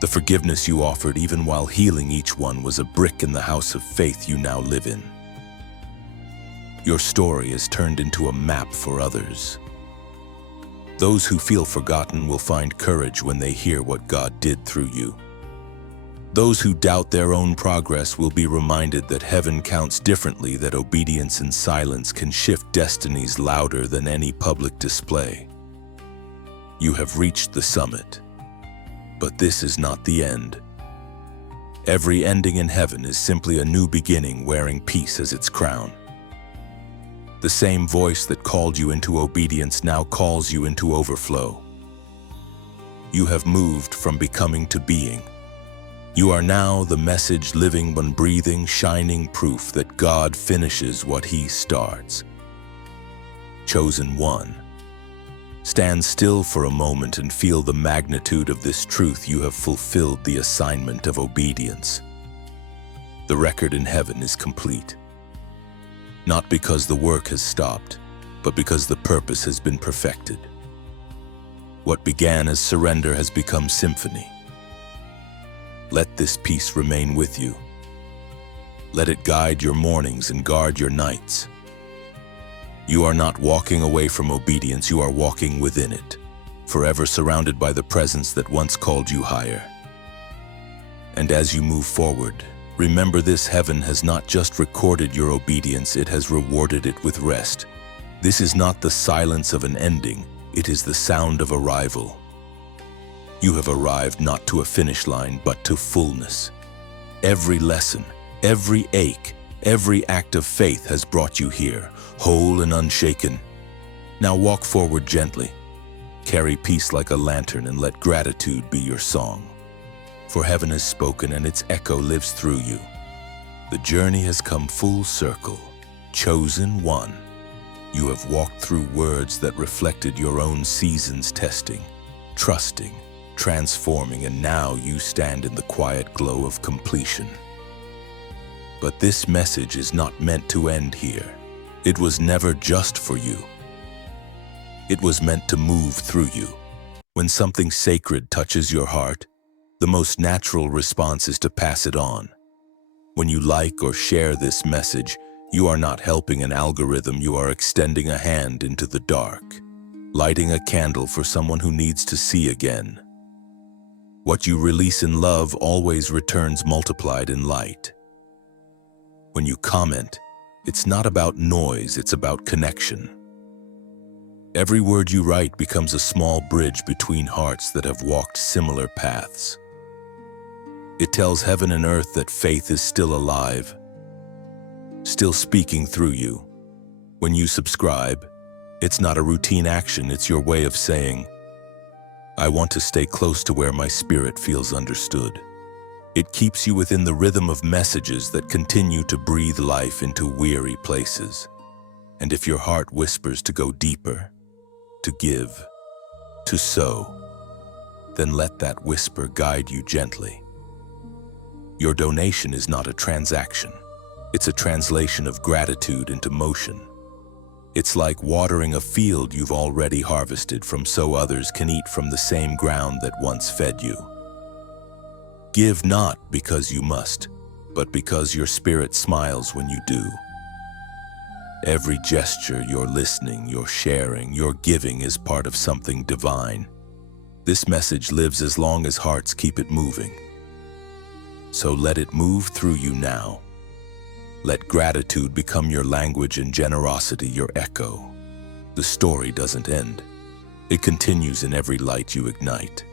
The forgiveness you offered even while healing. Each one was a brick in the house of faith you now live in. Your story is turned into a map for others. Those who feel forgotten will find courage when they hear what God did through you. Those who doubt their own progress will be reminded that heaven counts differently, that obedience and silence can shift destinies louder than any public display. You have reached the summit, but this is not the end. Every ending in heaven is simply a new beginning wearing peace as its crown. The same voice that called you into obedience now calls you into overflow. You have moved from becoming to being. You are now the message, living and breathing, shining proof that God finishes what he starts. Chosen one. Stand still for a moment and feel the magnitude of this truth. You have fulfilled the assignment of obedience. The record in heaven is complete. Not because the work has stopped, but because the purpose has been perfected. What began as surrender has become symphony. Let this peace remain with you. Let it guide your mornings and guard your nights. You are not walking away from obedience, you are walking within it, forever surrounded by the presence that once called you higher. And as you move forward, remember this: heaven has not just recorded your obedience, it has rewarded it with rest. This is not the silence of an ending, it is the sound of arrival. You have arrived not to a finish line, but to fullness. Every lesson, Every ache, every act of faith has brought you here, whole and unshaken. Now walk forward gently. Carry peace like a lantern and let gratitude be your song. For heaven has spoken and its echo lives through you. The journey has come full circle. Chosen one. You have walked through words that reflected your own season's testing, trusting, transforming, and now you stand in the quiet glow of completion. But this message is not meant to end here. It was never just for you. It was meant to move through you. When something sacred touches your heart, the most natural response is to pass it on. When you like or share this message, you are not helping an algorithm, you are extending a hand into the dark, lighting a candle for someone who needs to see again. What you release in love always returns multiplied in light. When you comment, it's not about noise, it's about connection. Every word you write becomes a small bridge between hearts that have walked similar paths. It tells heaven and earth that faith is still alive, still speaking through you. When you subscribe, it's not a routine action, it's your way of saying, I want to stay close to where my spirit feels understood. It keeps you within the rhythm of messages that continue to breathe life into weary places. And if your heart whispers to go deeper, to give, to sow, then let that whisper guide you gently. Your donation is not a transaction. It's a translation of gratitude into motion. It's like watering a field you've already harvested from so others can eat from the same ground that once fed you. Give not because you must, but because your spirit smiles when you do. Every gesture, your listening, your sharing, your giving is part of something divine. This message lives as long as hearts keep it moving. So let it move through you now. Let gratitude become your language and generosity your echo. The story doesn't end. It continues in every light you ignite.